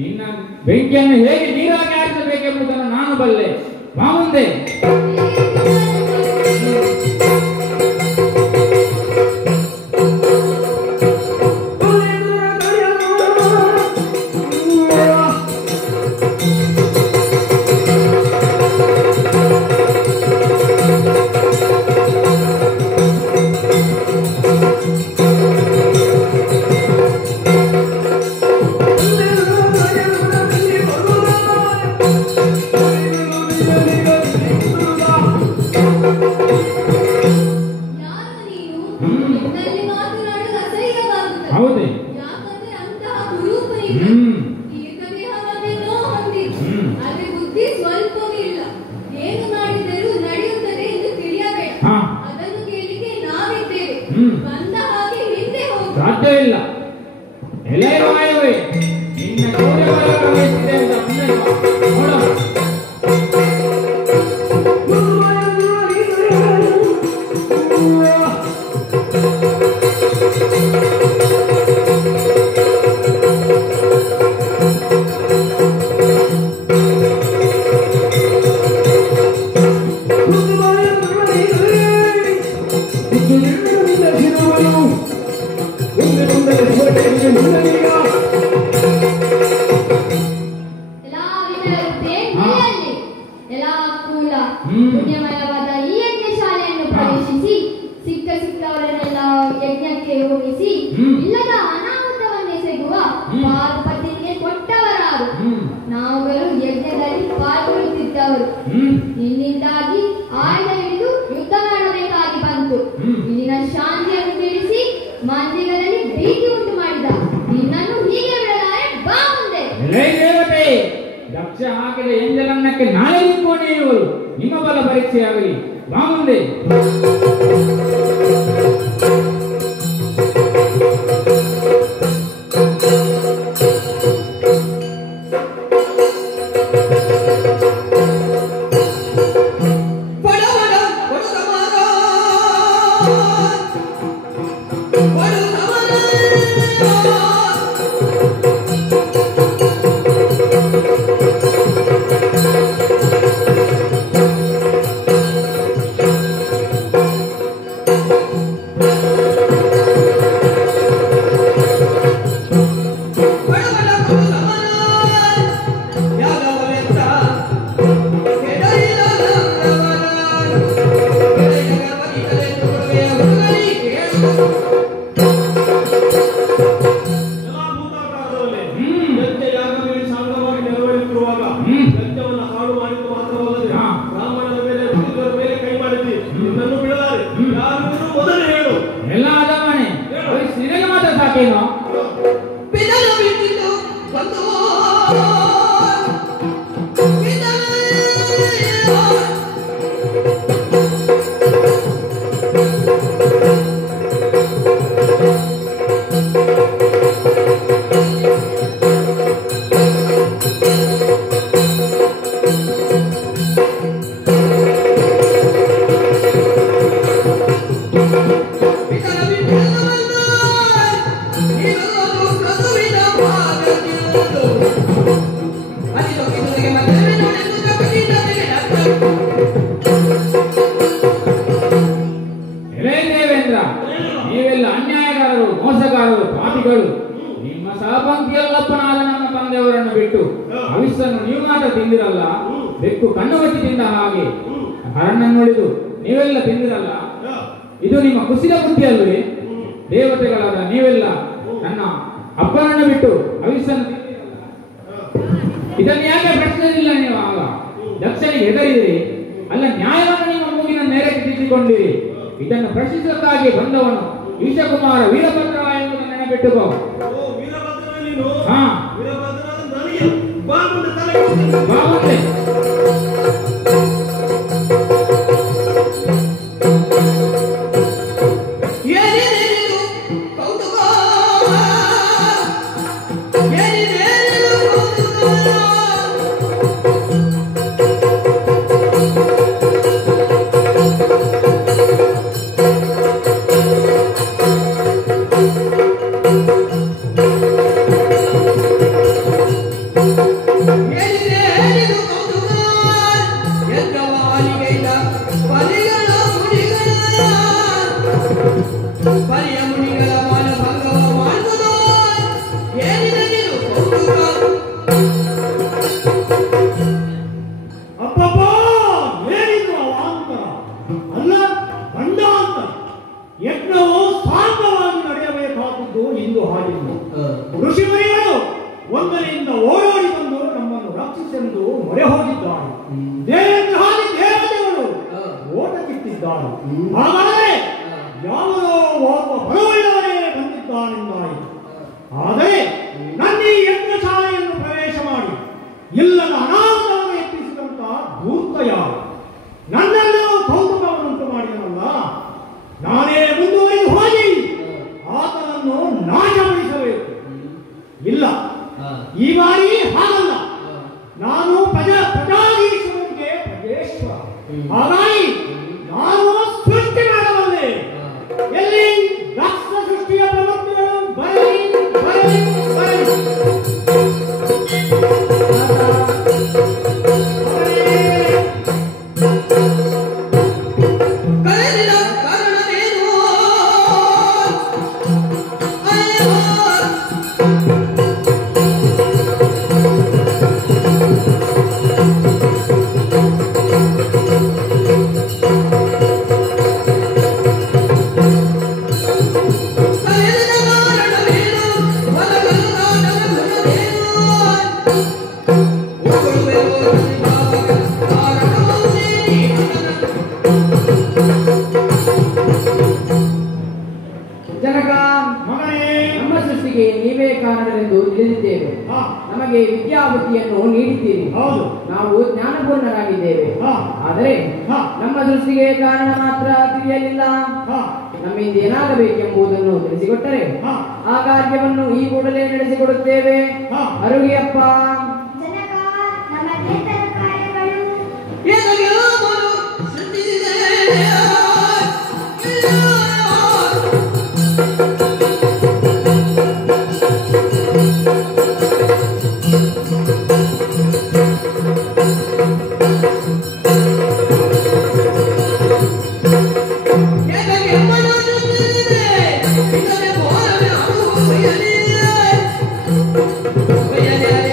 ನಿನ್ನ ಬೆಂಕಿಯನ್ನು ಹೇಗೆ ನೀರಾಗಿ ಆರಿಸಬೇಕೆಂಬುದನ್ನು ನಾನು ಬಲ್ಲೆ. ಬಾ ಮುಂದೆ. ಹೌದೇ? ಯಾಕಂದ್ರೆ ಅಂತಹ ಕುರೂಪ ಇಲ್ಲ. ದೀರ್ಘದೇಹವನ್ನೇನೋ ಹೊಂದಿದ್ದು, ಆದ್ರೆ ಬುದ್ಧಿ ಸ್ವಲ್ಪವೂ ಇಲ್ಲ. ಏನು ಮಾಡಿದರೂ ನಡೆಯುತ್ತದೆ ಎಂದು ತಿಳಿಯಬೇಡ. ಅದನ್ನು ಕೇಳಿಕೆ ನಾವಿದ್ದೇವೆ. ಬಂದ ಹಾಗೆ ಹಿಂದೆ ಹೋಗಿ. ಸಾಧ್ಯ ಇಲ್ಲ. ಎಲೆ ವಾಯುವೆ, ನಿನ್ನ ಗೌರವ ಪ್ರವೇಶಿಸಿದೆ ಅಂತ ನೋಡೋಣ. ಪುಣ್ಯಮಯವಾದ ಈ ಯಜ್ಞಶಾಲೆಯನ್ನು ಪ್ರವೇಶಿಸಿ ಸಿಕ್ಕವರನ್ನೆಲ್ಲ ಯಜ್ಞಕ್ಕೆ ಹೋಗಿಸಿ ಇಲ್ಲದ ಅನಾಹುತವನ್ನೆಸಗುವ ಪಾರ್ವತಿಗೆ ಕೊಟ್ಟವರಾರು. ನಾವುಗಳು ಯಜ್ಞದಲ್ಲಿ ಪಾಲ್ಗೊಳ್ಳುತ್ತಿದ್ದವರು. ನಿನ್ನಿಂದಾಗಿ ಆಯುಧ ಹಿಡಿದು ಯುದ್ಧ ಮಾಡಬೇಕಾಗಿ ಬಂತು. ಇಲ್ಲಿನ ಶಾಂತಿಯನ್ನು ತಿಳಿಸಿ ಮಂದಿಗಳಲ್ಲಿ ಭೀತಿ ಉಂಟು ಮಾಡಿದ ನಿನ್ನನ್ನು ಹೀಗೆ ಬಿಡಲಾರೆ. ಬಾ ಮುಂದೆ. ದಕ್ಷ ಹಾಕಿದ ಎಂಜಲನ್ನಕ್ಕೆ ನಾಳೆ ನಿಂತ್ಕೊಂಡಿರುವರು. ನಿಮ್ಮ ಬಲ ಪರೀಕ್ಷೆಯಾಗಲಿ. ಬಾ ಮುಂದೆ. Thank you. ಅವಿಸನ್ನು ನೀವು ಮಾತ್ರ ತಿಂದಿರಲ್ಲ, ಹ್ಮ್. ಬೆಕ್ಕು ಕಣ್ಣು ಮುಚ್ಚಿ ತಿಂದ ಹಾಗೆ ಹ್ಮ್. ಹರಣ್ಣನ್ನು ನೋಡಿದು ನೀವೆಲ್ಲ ತಿಂದಿರಲ್ಲ. ಹ. ಇದು ನಿಮ್ಮ ಕುಸಿದ ಬುದ್ಧಿ ಅಲ್ವೇ? ಹ್ಮ್. ದೇವತೆಗಳಾದ ನೀವೆಲ್ಲ ನನ್ನ ಅಪ್ಪನನ್ನು ಬಿಟ್ಟು ಅವಿಸನ್ನು ತಿಂದಿರಲ್ಲ. ಇದನ್ನು ಯಾಕೆ ಪ್ರಶ್ನಿಸಲಿಲ್ಲ ನೀವು? ಆಗ ದಕ್ಷನಿಗೆ ಹೆದರಿದಿರಿ ಅಲ್ಲ, ನ್ಯಾಯವನ್ನು ನಿಮ್ಮ ಮೂಗಿನ ನೇರಕ್ಕೆ ತಿದ್ದಿಕೊಂಡಿರಿ. ಇದನ್ನು ಪ್ರಶ್ನಿಸಕ್ಕಾಗಿ ಬಂದವನು ವಿಷಕುಮಾರ ವೀರಭದ್ರ ಎಂಬುದನ್ನು ನೆನಪಿಟ್ಟುಕೋ. ಓ, ವೀರಭದ್ರ ನೀನು? ಹಾ. ವೀರಭದ್ರ ನನಗೆ ಬಾ ಮುಂದೆ ತಲೆಗೆ ಹೋಗ್ತೇನೆ. ಬಾ ಮುಂದೆ. ಏನಿದೇನಿದು ಕೌತುಕ? ಏನಿದೇನಿದು ಕೌತುಕ? ಏನಿದೇನಿದು ಕೌತುಕ? ಎದ್ದವಾಲಿಗೆಯಿಂದ ಬಲಿಗಳ ಮುನಿಗಳ ಪರಿಯ ಮುನಿಗಳ ಮಾನಭಂಗವ ಮಾಡುವುದು. ಏನಿದೇನಿದು ಕೌತುಕ? ಅಪ್ಪಪ್ಪ, ಏನಿದು ಅವಾಂತರ ಅಲ್ಲ ಗಂಡಾಂತರ. ಯಜ್ಞವು ಶಾಂತವಾಗಿ ನಡೆಯಬೇಕಾದದ್ದು ಇಂದು ಹಾಗಿಲ್ಲ. ಋಷಿಮುನಿಗಳು ಒಂದರಿಂದ ಓಡೋಡಿ ಬಂದು ನಮ್ಮನ್ನು ರಕ್ಷಿಸೆಂದು ಮೊರೆ ಹೋಗಿದ್ದಾರೆ. ದೇವೇಂದ್ರಾದಿ ದೇವತೆಗಳು ಓಟ ಕಿತ್ತಿದ್ದಾರೆ. ಹಾಗಾದರೆ ಯಾವುದೋ ಒಬ್ಬ ಬಲವುಳ್ಳವನೇ ಬಂದಿದ್ದಾನೆಂದಾಯಿತು. ಆದರೆ ನನ್ನ ಈ ಯಜ್ಞಶಾಲೆಯನ್ನು ಪ್ರವೇಶ ಮಾಡಿ ಇಲ್ಲದ ಅನಾಹುತವನ್ನು ಎಪ್ಪಿಸಿದಂತ ಧೂರ್ತ ಯಾರು? ನನ್ನನ್ನು ಕೌತುಕವನ್ನುಂಟು ಮಾಡಿದನಲ್ಲ, ನಾನೇ ಮುಂದುವರಿದು ಹೋಗಿ ಆತನನ್ನು ನಾಶಪಡಿಸಬೇಕು. ಇಲ್ಲ, ಈ ಬಾರಿ ಹಾಗಲ್ಲ. ನಾನು ಪ್ರಜಾಧೀಶ್ವರನಿಗೆ ಪ್ರಜೇಶ್ವರ. ಹಾಗಾಗಿ ನಾನು ಸೃಷ್ಟಿ ಮಾಡಬಲ್ಲೆ. ಎಲ್ಲಿ ದಕ್ಷ ಸೃಷ್ಟಿಯ ಪ್ರವೃತ್ತಿಗಳು ಬರಲಿ ಬರಲಿ ಬರಲಿ. ಕರೆದಿದ ಕಾರಣವೇನು? ಅಯ್ಯೋ, ಕರೆದಿದ ಕಾರಣವೇನು? ಹೊರಗಲ್ಲಾದ ಗುಣವೇನು? ಉಗುಳುವೆಯೋ ಶಿವಾಗ ಕಾರಣವೇ ನೀನು. ಜನಕ, ಮಗನೇ, ನಮ್ಮ ಸೃಷ್ಟಿಗೆ ನೀವೇ ಕಾರಣರೆಂದು ತಿಳಿದಿದ್ದೇವೆ. ಹಾ, ನಮಗೆ ವಿದ್ಯಾಬುದ್ಧಿಯನ್ನು ನೀಡಿದ್ದೀರಿ. ಹೌದು. ನಾವು ಜ್ಞಾನಪೂರ್ಣರಾಗಿದ್ದೇವೆ. ಹಾ, ಆದರೆ ಹಾ, ನಮ್ಮ ಸೃಷ್ಟಿಗೆ ಕಾರಣ ಮಾತ್ರ ತಿಳಿಯಲಿಲ್ಲ. ಹಾ, ನಮ್ಮಿಂದ ಏನಾಗಬೇಕೆಂಬುದನ್ನು ತಿಳಿಸಿಕೊಟ್ಟರೆ ಹಾ, ಆ ಕಾರ್ಯವನ್ನು ಈ ಕೂಡಲೇ ನಡೆಸಿಕೊಡುತ್ತೇವೆ. ಹಾ. ಅರುಗಿಯಪ್ಪ. ಜನಕ, ನಮ್ಮ ಚೇತನ ಕಾರ್ಯಗಳು ಎದೆಯಾಮಲು ಸೃಷ್ಟಿಸಿದೆ. ಎದೆಯಮ್ಮನು ಸೃಷ್ಟಿಸಿದೆ. ಇದಕ್ಕೆ ಬೋರವೇ ಅದು ಒಯ್ಯಲಿ. ಒಯ್ಯಲಿ, ಅರೆ,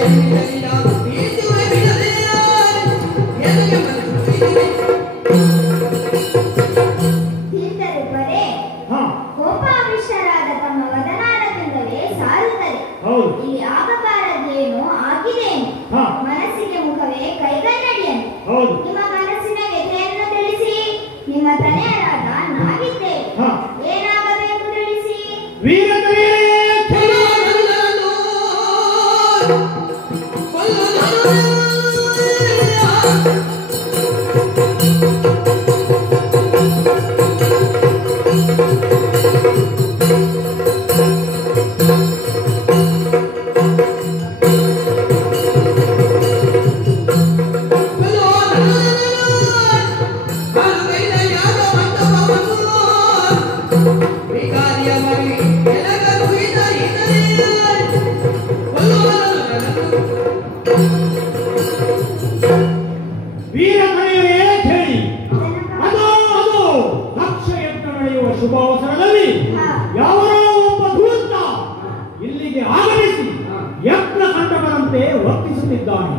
ನಡೆಸುತ್ತಿದ್ದಾನೆ.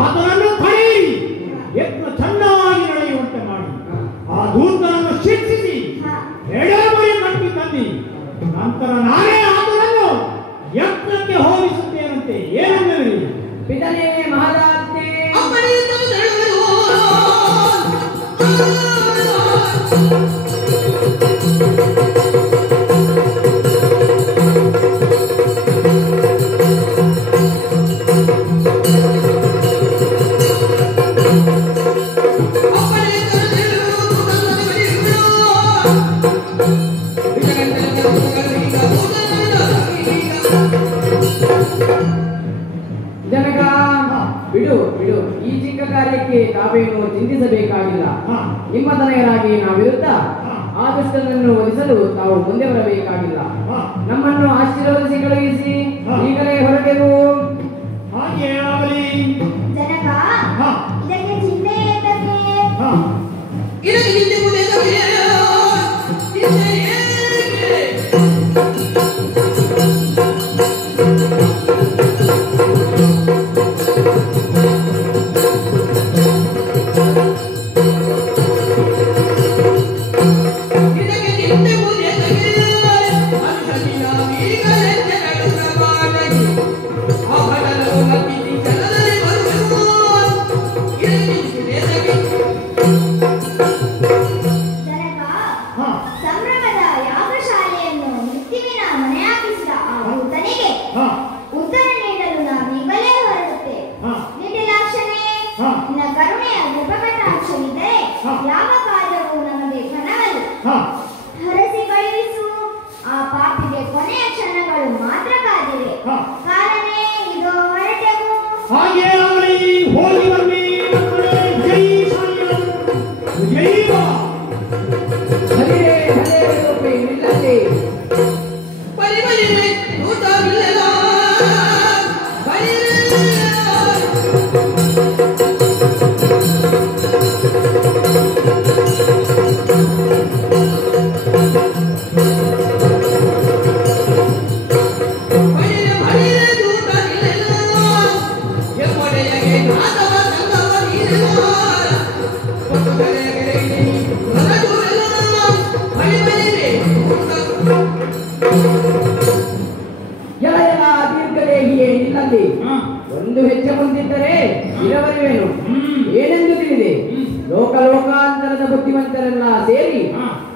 ಆತನನ್ನು ತಡೆಯಿರಿ, ಯತ್ನ ಚೆನ್ನಾಗಿ ನಡೆಯುವಂತೆ ಮಾಡಿ ಆ ದೂತನನ್ನು ಶಿಕ್ಷಿಸಿ ಎಡಮರೆ ಕಟ್ಟಿ ತಂದಿ ನಂತರ ನಾನೇ ಆತನನ್ನು ಯತ್ನಕ್ಕೆ ಹೋಲಿಸುತ್ತೇನಂತೆ. ಏನನ್ನಲಿ ಪಿತನೇ ಮಹಾರಾಜ್ಞೆ. ಜನಕ ಬಿಡು ಬಿಡು, ಈ ಚಿಕ್ಕ ಕಾರ್ಯಕ್ಕೆ ತಾವೇನು ಚಿಂತಿಸಬೇಕಾಗಿಲ್ಲ. ನಿಮ್ಮ ತನಯರಾಗಿ ನಾವಿರುತ್ತ ಆ ದುಷ್ಟನನ್ನು ವಧಿಸಲು ತಾವು ಮುಂದೆ ಬರಬೇಕಾಗಿಲ್ಲ. ನಮ್ಮನ್ನು ಆಶೀರ್ವದಿಸಿ ಕಳುಹಿಸಿ ಈಗಲೇ ಹೊರಟೆವು. ಹಾಗೆ ಆಗಲಿ. ಜನಕ ಇದಕ್ಕೆ ಚಿಂತೆ ಏತಕ್ಕೆ? ಇದಕ್ಕೆ ಹಿಂದೆ ಮುಂದೆ ಸಂಭ್ರಮದ ಯಾಗಶಾಲೆಯನ್ನು ಮೃತ್ಯುವಿನ ಮನೆಯಾಗಿಸಿದ ಆ ಭೂತನಿಗೆ ಉತ್ತರ ನೀಡಲು ನಾವೀಗಲೇ ಹೊರಡುತ್ತೇವೆ. ನಿಟಿಲಾಕ್ಷನೇ, ನಿನ್ನ ಕರುಣೆಯ ಕೃಪಕಟಾಕ್ಷವಿದ್ದರೆ ಯಾವ ಕಾರ್ಯವೂ ನಮಗೆ ಘನವಲ್ಲ. ಹರಸಿ ಕಳುಹಿಸು, ಆ ಪಾಪಿಗೆ ಕೊನೆಯ ಕ್ಷಣಗಳು ಮಾತ್ರ ಕಾದಿವೆ. ಕಾಲನೇ ಇದೋ ಹೊರಟೆವು. ಹಾಗೆ ಆಗಲಿ. ಹೋಗಿ ಬನ್ನಿ ಮಕ್ಕಳೇ. ಜೈ ಸಾಯಿರಾಮ್. ಜೈ ಬಾ. ಹರೇ ಹರೇ ರೂಪಿ ನಿಲ್ಲಲ್ಲಿ. ಬಲಿ ಬಲಿರೆ ಊಟವಿಲ್ಲ ಬಲಿರೆ ಬಲಿರೆ ಬಲಿರೆ ಊಟವಿಲ್ಲ ಎಮ್ಮಡೆಯಗೆ ನಾದವ ಸಂಗವ ನೀರಲ್ಲ ಪಕ್ಕದೆಗೆ ಮನದುಲ್ಲ ಬಲಿ ಬಲಿರೆ ಎಲ ಎಲ ದೀರ್ಘದೇಹಿಯೇ ನಿಲ್ಲಲ್ಲಿ. ಒಂದು ಹೆಜ್ಜೆ ಮುಂದಿದ್ದರೆ ಇರವರಿವೇನು ಏನೆಂದು ತಿಳಿದೆ. ಲೋಕಾಂತರದ ಬುದ್ಧಿವಂತರೆಲ್ಲ ಸೇರಿ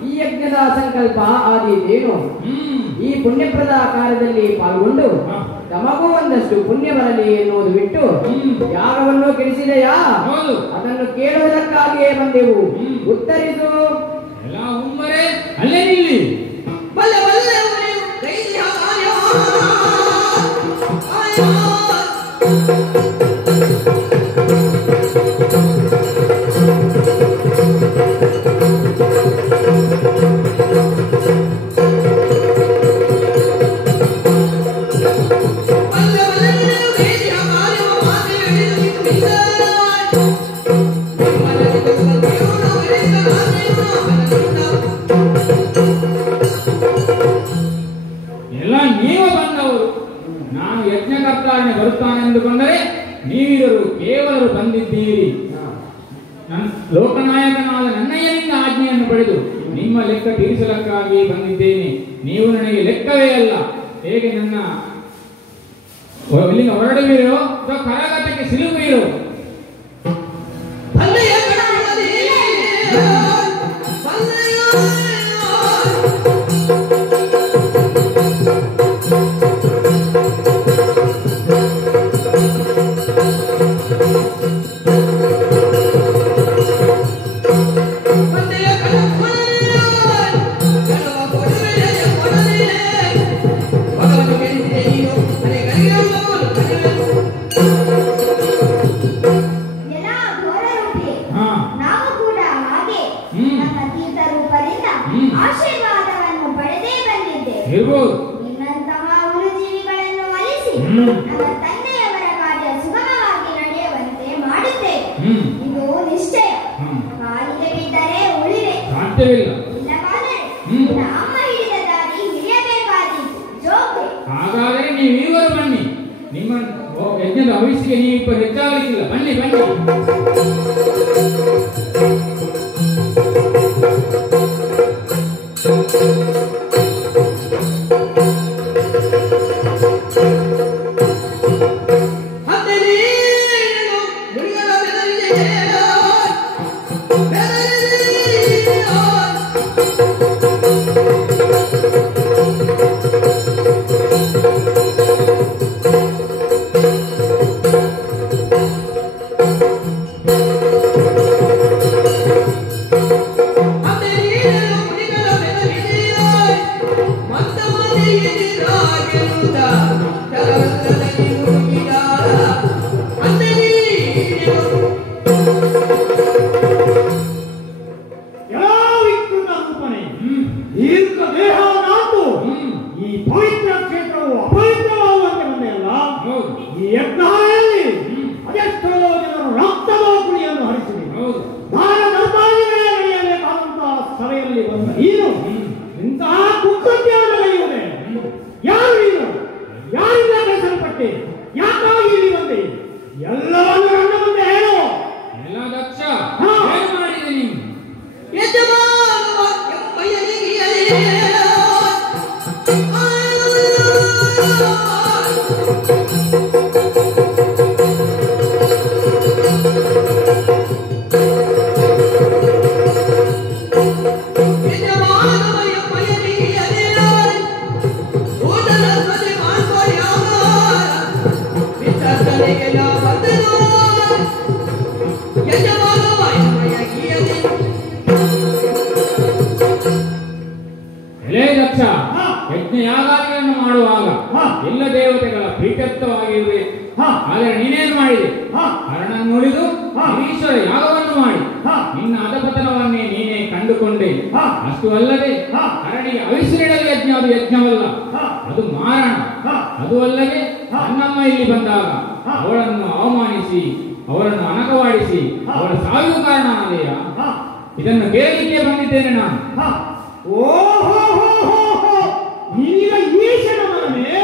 ಈ ಯಜ್ಞದ ಸಂಕಲ್ಪ ಆದೀತೇನು. ಈ ಪುಣ್ಯಪ್ರದ ಕಾರ್ಯದಲ್ಲಿ ಪಾಲ್ಗೊಂಡು ತಮಗೂ ಒಂದಷ್ಟು ಪುಣ್ಯ ಬರಲಿ ಎನ್ನುವುದು ಬಿಟ್ಟು ಯಾಗವನ್ನು ಕೆಡಿಸಿದೆಯಾ ಅದನ್ನು ಕೇಳುವುದಕ್ಕಾಗಿಯೇ ಬಂದೆವು. ಉತ್ತರಿಸು. ಎಲ್ಲ ಉಮ್ಮರೆ ಅಲ್ಲೇ ನಿಲ್ಲಿ. ಬಲ್ಲ ಬಲ್ಲ ಉರಿಯು ದೈತ್ಯ ಕಾರ್ಯ ಆಯ ಬಲ್ಲ ಬಲ್ಲ ಉರಿಯು ದೈತ್ಯ ಕಾರ್ಯ ಮಾತೆ ಹಿಡಿದು ಎಲ್ಲ ನೀವು ಬಂದವರು. ನಾನು ಯಜ್ಞಕರ್ತಾರನೆ ಬರುತ್ತಾನೆಂದುಕೊಂಡರೆ ನೀವಿವರು ಕೇವಲರು ಬಂದಿದ್ದೀರಿ. ಲೋಕನಾಯಕನಾದ ನನ್ನಯ್ಯನಿಂದ ಆಜ್ಞೆಯನ್ನು ಪಡೆದು ನಿಮ್ಮ ಲೆಕ್ಕ ತೀರಿಸಲಕ್ಕಾಗಿ ಬಂದಿದ್ದೇನೆ. ನೀವು ನನಗೆ ಲೆಕ್ಕವೇ ಅಲ್ಲ. ಹೇಗೆ ನನ್ನ ಇಲ್ಲಿಂದ ಹೊರಡುವಿರೋ ಅಥವಾ ಕರಗತಕ್ಕೆ ಸಿಲುಕುವಿರೋ? ಬಲ್ಲೆಯ ಕಡಲಲ್ಲಿ ಬಲ್ಲೆಯ ಬಲ್ಲೆಯ ಕಡಲಲ್ಲಿ ಕಡವ ಕೊಡಲೆಯ ಕೊಡಲೆಯ ಭಗವಂತ ಕೇಳಿದೆ ನೀನು ನನಗೆ ಎಲ್ಲ ಘೋರರೂಪಿ, ನಾವು ಕೂಡ ಹಾಗೆ ನಮ್ಮ ತೀರ್ಥ ರೂಪದಿಂದ ಆಶೀರ್ವಾದವನ್ನು ಪಡೆದೇ ಬಂದಿದ್ದೇವೆ. ನಿನ್ನಂತಹ ಉರುಜೀವಿಗಳನ್ನು ಒಲಿಸಿ ನಮ್ಮ ತಂದೆಯವರ ಕಾರ್ಯ ಸುಗಮವಾಗಿ ನಡೆಯುವಂತೆ ಮಾಡುತ್ತೇವೆ. ಇದು ನಿಶ್ಚಯ. ಕಾಲಿಗೆ ಬಿದ್ದರೆ ಉಳಿವೆ, ಇಲ್ಲವಾದರೆ ನಿನ್ನ ಅಮ್ಮ ಹಿಡಿದ ದಾರಿ ಹಿಡಿಯಬೇಕಾದೀತು. ಜೋಕೆ ಹಾಗಾದರೆ ನೀವಿರುವರು ಬನ್ನಿ. ನಿಮ್ಮ ಯಜ್ಞದ ಭವಿಷ್ಯಕ್ಕೆ ನೀವು ಯಜ್ಞಯಾಗಾದಿಗಳನ್ನು ಮಾಡುವಾಗ ಎಲ್ಲ ದೇವತೆಗಳ ಪ್ರೀತ್ಯರ್ಥವಾಗಿರಬೇಕು. ಆದರೆ ನೀನೇನು ಮಾಡಿದೆ? ಹರಣ ನುಡಿದು ಈಶ್ವರ ಯಾಗವನ್ನು ಮಾಡಿ ನಿನ್ನ ಅಧಪತನವನ್ನೇ ನೀನೇ ಕಂಡುಕೊಂಡೆ. ಅಷ್ಟು ಅಲ್ಲದೆ ಹರಣಿಗೆ ಅವಿಸಿಡಲು ಯಜ್ಞ ಅದು ಯಜ್ಞವಲ್ಲ, ಅದು ಮಾರಣ. ಅದು ಅಲ್ಲದೆ ನನ್ನಮ್ಮ ಇಲ್ಲಿ ಬಂದಾಗ ಅವಳನ್ನು ಅವಮಾನಿಸಿ ಅವರನ್ನು ಅನಕವಾಡಿಸಿ ಅವಳ ಸಾವಿಗೂ ಕಾರಣ ಅಲೆಯ. ಇದನ್ನು ಕೇಳಲಿಕ್ಕೆ ಬಂದಿದ್ದೇನೆ ನಾನು. ನಿನಗ ಈಶನ ಮನವೇ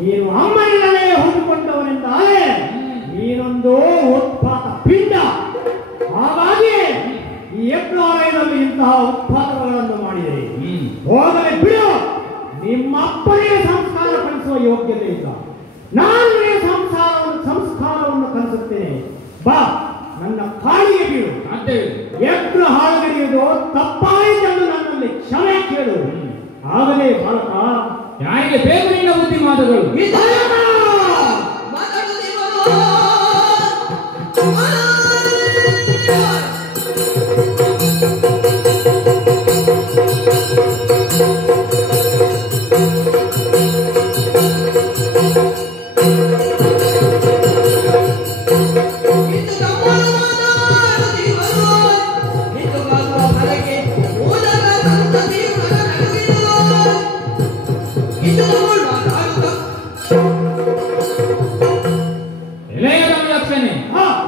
ನೀನು ಅಮ್ಮನಿಲ್ಲೇ ಹುಟ್ಟಿಕೊಂಡವನೆಂದಾದರೆ ನೀನೊಂದು ಉತ್ಪಾತ ಪಿಂಡ. ಹಾಗಾಗಿ ಈ ಯಜ್ಞಾಲಯದಲ್ಲಿ ಇಂತಹ ಉತ್ಪಾದಗಳನ್ನು ಮಾಡಿದೆ. ಹೋಗಲೇ ಬಿಡು. ನಿಮ್ಮಪ್ಪನಿಗೆ ಸಂಸ್ಕಾರ ಕಲಿಸುವ ಯೋಗ್ಯತೆ ಇಲ್ಲ. ನಾನು ನಿಮಗೆ ಸಂಸ್ಕಾರವನ್ನು ಕಲಿಸುತ್ತೇನೆ. ಬಾ, ನನ್ನ ಕಾಲಿಗೆ ಬೀಳು. ಯಜ್ಞ ಹಾಳುಗೆರೆಯುವುದು ತಪ್ಪಾಯಿತೆಂದು ನನ್ನಲ್ಲಿ ಕ್ಷಮೆ ಕೇಳು. ಆಗಲೇ ಬಾಲಕ ಯಾರಿಗೆ ಬೇಕು ನಿನ್ನ ಬುದ್ಧಿ ಮಾತುಗಳು?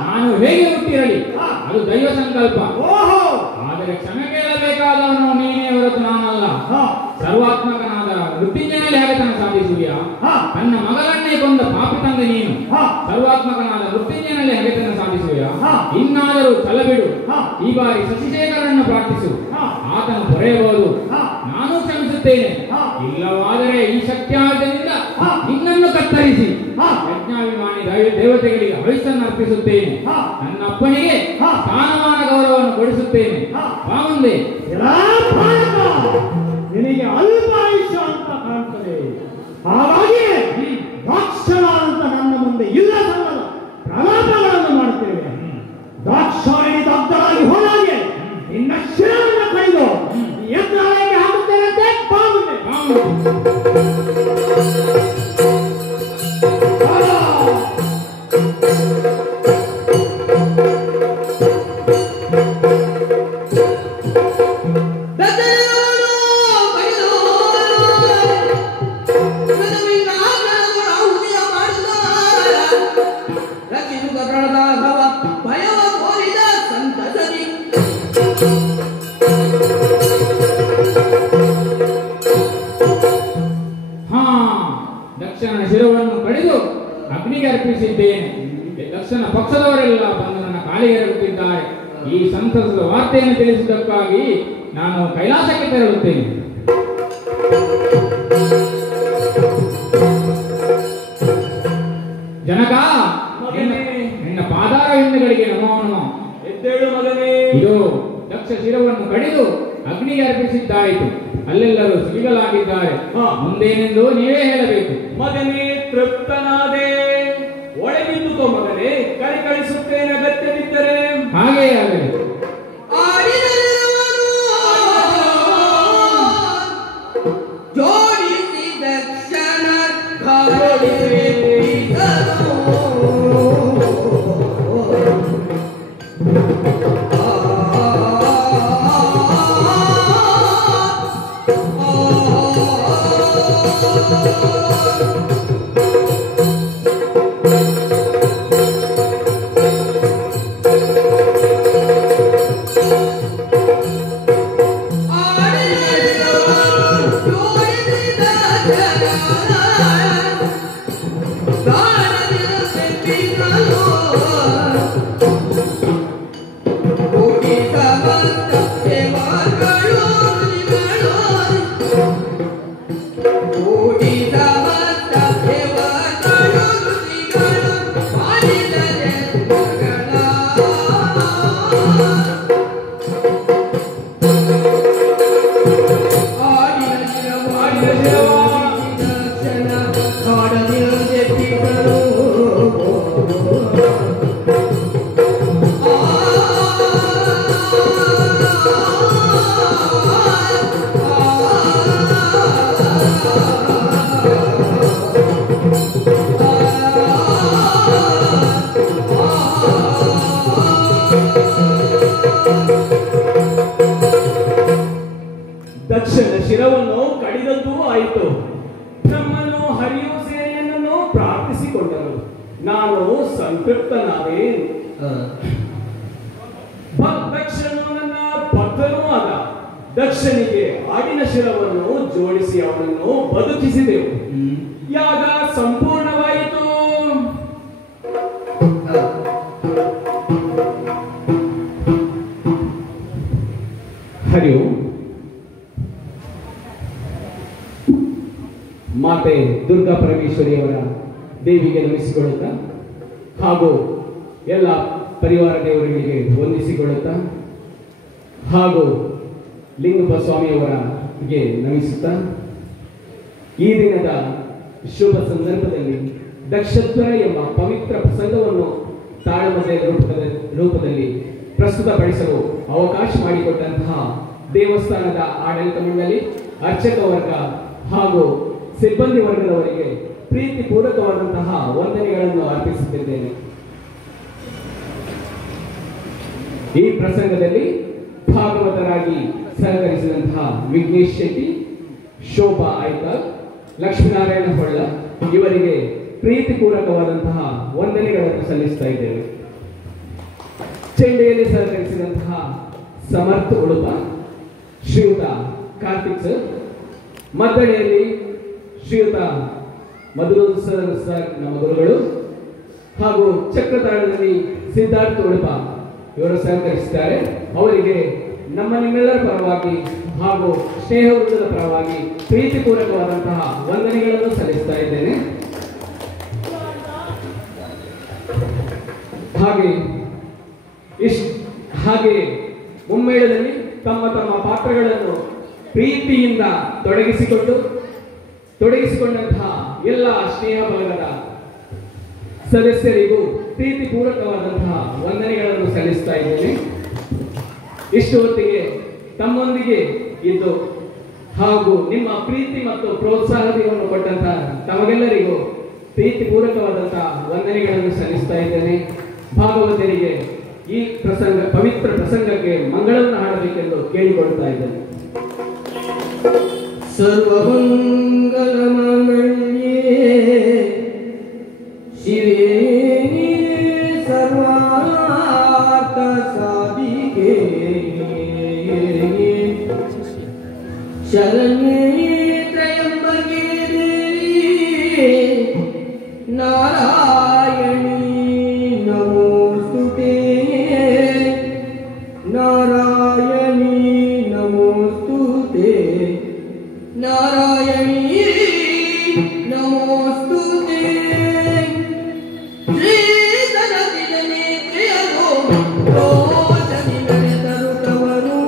ನಾನು ಹೇಗೆ ಹುಟ್ಟಿರಲಿ, ಅದು ದೈವ ಸಂಕಲ್ಪ. ಆದರೆ ಕ್ಷಮೆ ಕೇಳಬೇಕಾದವನು ನೀನೇ ಹೊರತು ನಾನಲ್ಲ. ಸರ್ವಾತ್ಮಕನಾದ ಮೃತ್ಯುಂಜಯನಲ್ಲಿ ಹೇಗೆ ತನ್ನ ಸಾಧಿಸುವಿಯಾ? ತನ್ನ ಮಗಳನ್ನೇ ಕೊಂದ ಪಾಪಿ ತಂದೆ ನೀನು. ಸರ್ವಾತ್ಮಕನಾದ ಮೃತ್ಯುಂಜಯನಲ್ಲಿ ಹೇಗೆ ತನ್ನ ಸಾಧಿಸುವಿಯಾ? ಇನ್ನಾದರೂ ಛಲಬಿಡು. ಈ ಬಾರಿ ಶಶಿಶೇಖರನ್ನು ಪ್ರಾರ್ಥಿಸು, ಆತನು ಹೊರೆಯಬಹುದು. ನಾನು ಕ್ಷಮಿಸುತ್ತೇನೆ. ಇಲ್ಲವಾದರೆ ಈ ಶಕ್ತಿಯಾರ್ಜದಿಂದ ನಿನ್ನನ್ನು ಕತ್ತರಿಸಿ ಯಜ್ಞಾಭಿಮಾನಿ ದೇವತೆಗಳಿಗೆ ಹವಿಸ್ಸನ್ನು ಅರ್ಪಿಸುತ್ತೇನೆ. ನನ್ನ ಅಪ್ಪನಿಗೆ ಸ್ಥಾನಮಾನ ಗೌರವವನ್ನು ಕೊಡಿಸುತ್ತೇನೆ. ಬಾ ಮುಂದೆ. ನಿನಗೆ ಅಲ್ಪ ಆಯುಷ್ಯ ಅಂತ ಕಾಣ್ತದೆ. ಹಾಗಾಗಿ ದಾಕ್ಷಣಾದಂತ ನನ್ನ ಮುಂದೆ ಇಲ್ಲ ಸಲ್ಲದ ಪ್ರಲಾಪಗಳನ್ನು ಮಾಡುತ್ತೇವೆ. ದಾಕ್ಷಾಯಣಿ ದಗ್ಧರಾಗಿ ಹೋದಾಗೆ ನಿನ್ನ ಶಿರವನ್ನು ಕೈದು ಯಜ್ಞಾಲಯಕ್ಕೆ ಹಾಕುತ್ತೇನೆ. ಬಾವುಂಡೆ ದಕ್ಷನ ಶಿರವನ್ನು ಕಡಿದು ಅಗ್ನಿಗೆ ಅರ್ಪಿಸಿದ್ದೇನೆ. ದಕ್ಷನ ಪಕ್ಷದವರೆಲ್ಲ ಬಂದು ನನ್ನ ಕಾಲಿಗೆ ಎರಗುತ್ತಿದ್ದಾರೆ. ಈ ಸಂತಸದ ವಾರ್ತೆಯನ್ನು ತಿಳಿಸಿದ್ದಕ್ಕಾಗಿ ನಾನು ಕೈಲಾಸಕ್ಕೆ ತೆರಳುತ್ತೇನೆ. ಜನಕ, ನಿನ್ನ ಪಾದಾರ ಹಿಂದಗಳಿಗೆ ನಮೋ ನಮೋ. ಎದ್ದೇಳು ಮಗನೇ. ಇದು ದಕ್ಷ ಶಿರವನ್ನು ಕಡಿದು ಅಗ್ನಿಗೆ ಅರ್ಪಿಸಿದ್ದಾಯಿತು. ಅಲ್ಲೆಲ್ಲರೂ ಸುಲಿಗಲಾಗಿದ್ದಾರೆ. ಮುಂದೇನೆಂದು ನೀವೇ ಹೇಳಬೇಕು. ಮಗನೇ, ತೃಪ್ತನಾದೆ. ಒಳಗಿದ್ದುಕೋ ಮಗನೇ, ಕಳಿಸುತ್ತೇನೆ ಅಗತ್ಯವಿದ್ದರೆ. ಹಾಗೇ ಆಗಲಿ. ಜೋಡಿಸಿ ದಕ್ಷನ ದಕ್ಷನ ಶಿರವನ್ನು ಕಡಿದದ್ದೂ ಆಯಿತು. ನಮ್ಮನ್ನು ಹರಿಯು ಸೇನೆಯನ್ನು ಪ್ರಾರ್ಥಿಸಿಕೊಂಡರು. ನಾನು ಸಂತೃಪ್ತನಾದೆ. ದಕ್ಷನು ನನ್ನ ಭಕ್ತನೂ ಆದ. ದಕ್ಷನಿಗೆ ಆಡಿನ ಶಿರವನ್ನು ಜೋಡಿಸಿ ಅವನನ್ನು ಬದುಕಿಸಿದೆವು. ಯಾಗ ಸಂಪೂರ್ಣವಾಯಿತು. ಹರಿಯು ಮಾತೆ ದುರ್ಗಾ ಪರಮೇಶ್ವರಿಯವರ ದೇವಿಗೆ ನಮಿಸಿಕೊಳ್ಳುತ್ತಾ ಹಾಗೂ ಎಲ್ಲ ಪರಿವಾರ ದೇವರುಗಳಿಗೆ ವಂದಿಸಿಕೊಳ್ಳುತ್ತಾ ಹಾಗೂ ಲಿಂಗಪ್ಪ ಸ್ವಾಮಿಯವರಿಗೆ ನಮಿಸುತ್ತಾ ಈ ದಿನದ ಶುಭ ಸಂದರ್ಭದಲ್ಲಿ ದಕ್ಷತ್ವರ ಎಂಬ ಪವಿತ್ರ ಪ್ರಸಂಗವನ್ನು ತಾಳಮದ್ದಲೆ ರೂಪದಲ್ಲಿ ಪ್ರಸ್ತುತಪಡಿಸಲು ಅವಕಾಶ ಮಾಡಿಕೊಟ್ಟಂತಹ ದೇವಸ್ಥಾನದ ಆಡಳಿತ ಮಂಡಳಿ, ಅರ್ಚಕ ವರ್ಗ ಹಾಗೂ ಸಿಬ್ಬಂದಿ ವರ್ಗದವರಿಗೆ ಪ್ರೀತಿಪೂರ್ವಕವಾದಂತಹ ವಂದನೆಗಳನ್ನು ಅರ್ಪಿಸುತ್ತಿದ್ದೇನೆ. ಈ ಪ್ರಸಂಗದಲ್ಲಿ ಭಾಗವತರಾಗಿ ಸಹಕರಿಸಿದಂತಹ ವಿಘ್ನೇಶ್ ಶೆಟ್ಟಿ, ಶೋಭಾ ಐತಾಳ್, ಲಕ್ಷ್ಮೀನಾರಾಯಣ ಹೊಳ್ಳ ಇವರಿಗೆ ಪ್ರೀತಿಪೂರ್ವಕವಾದಂತಹ ವಂದನೆಗಳನ್ನು ಸಲ್ಲಿಸ್ತಾ ಇದ್ದೇವೆ. ಚೆಂಡೆಯಲ್ಲಿ ಸಹಕರಿಸಿದಂತಹ ಸಮರ್ಥ ಉಡುಪ, ಶ್ರೀಯುತ ಕಾರ್ತಿಕ್ ಸರ್, ಮದ್ದಳೆಯಲ್ಲಿ ಶ್ರೀಯುತ ಮಧುರೋಧ ಸರ್ ನಮ್ಮ ಗುರುಗಳು, ಹಾಗೂ ಚಕ್ರತಾಳದಲ್ಲಿ ಸಿದ್ಧಾರ್ಥ ಉಡುಪ ಇವರು ಸಹಕರಿಸಿದ್ದಾರೆ. ಅವರಿಗೆ ನಮ್ಮ ನಿಮ್ಮೆಲ್ಲರ ಪರವಾಗಿ ಹಾಗೂ ಸ್ನೇಹವೃತ್ತದ ಪರವಾಗಿ ಪ್ರೀತಿಪೂರ್ವಕವಾದಂತಹ ವಂದನೆಗಳನ್ನು ಸಲ್ಲಿಸ್ತಾ ಇದ್ದೇನೆ. ಹಾಗೆ ಮುಮ್ಮೇಳದಲ್ಲಿ ತಮ್ಮ ತಮ್ಮ ಪಾತ್ರಗಳನ್ನು ಪ್ರೀತಿಯಿಂದ ತೊಡಗಿಸಿಕೊಂಡಂತಹ ಎಲ್ಲ ಸ್ನೇಹ ಬಳಗದ ಸದಸ್ಯರಿಗೂ ಪ್ರೀತಿಪೂರ್ವಕವಾದಂತಹ ವಂದನೆಗಳನ್ನು ಸಲ್ಲಿಸ್ತಾ ಇದ್ದೇನೆ. ಇಷ್ಟು ಹೊತ್ತಿಗೆ ತಮ್ಮೊಂದಿಗೆ ಇದ್ದು ಹಾಗೂ ನಿಮ್ಮ ಪ್ರೀತಿ ಮತ್ತು ಪ್ರೋತ್ಸಾಹವನ್ನು ಕೊಟ್ಟಂತಹ ತಮಗೆಲ್ಲರಿಗೂ ಪ್ರೀತಿಪೂರ್ವಕವಾದಂತಹ ವಂದನೆಗಳನ್ನು ಸಲ್ಲಿಸ್ತಾ ಇದ್ದೇನೆ. ಭಾಗವತರಿಗೆ ಈ ಪವಿತ್ರ ಪ್ರಸಂಗಕ್ಕೆ ಮಂಗಳವನ್ನು ಹಾಡಬೇಕೆಂದು ಕೇಳಿಕೊಳ್ತಾ ಇದ್ದೇನೆ. ಸರ್ವಮಂಗಲ ಮಂಗಳ್ಯೇ ಶಿವೇ ಸರ್ವಾರ್ಥ ಸಾಧಿಕೆ ಶರಣ್ಯೇ ತ್ರಯಂಬಕೆ ದೇವಿ ನಾರಾಯಣಿ ನಮೋಸ್ತುತೇ ನಾರಾಯಣಿ ನಮೋಸ್ತುತೇ ನಾರಾಯಣಿ ನಮೋಸ್ತುತೇ ಶ್ರೀ ಸರದಿನೇ ತ್ರಿಯೋ ರೋಚನಿ ನಡೆದರು ತವರು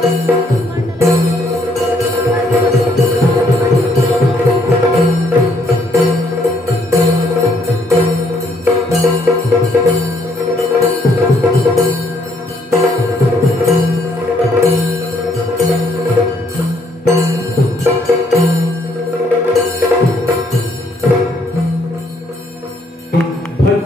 Thank you.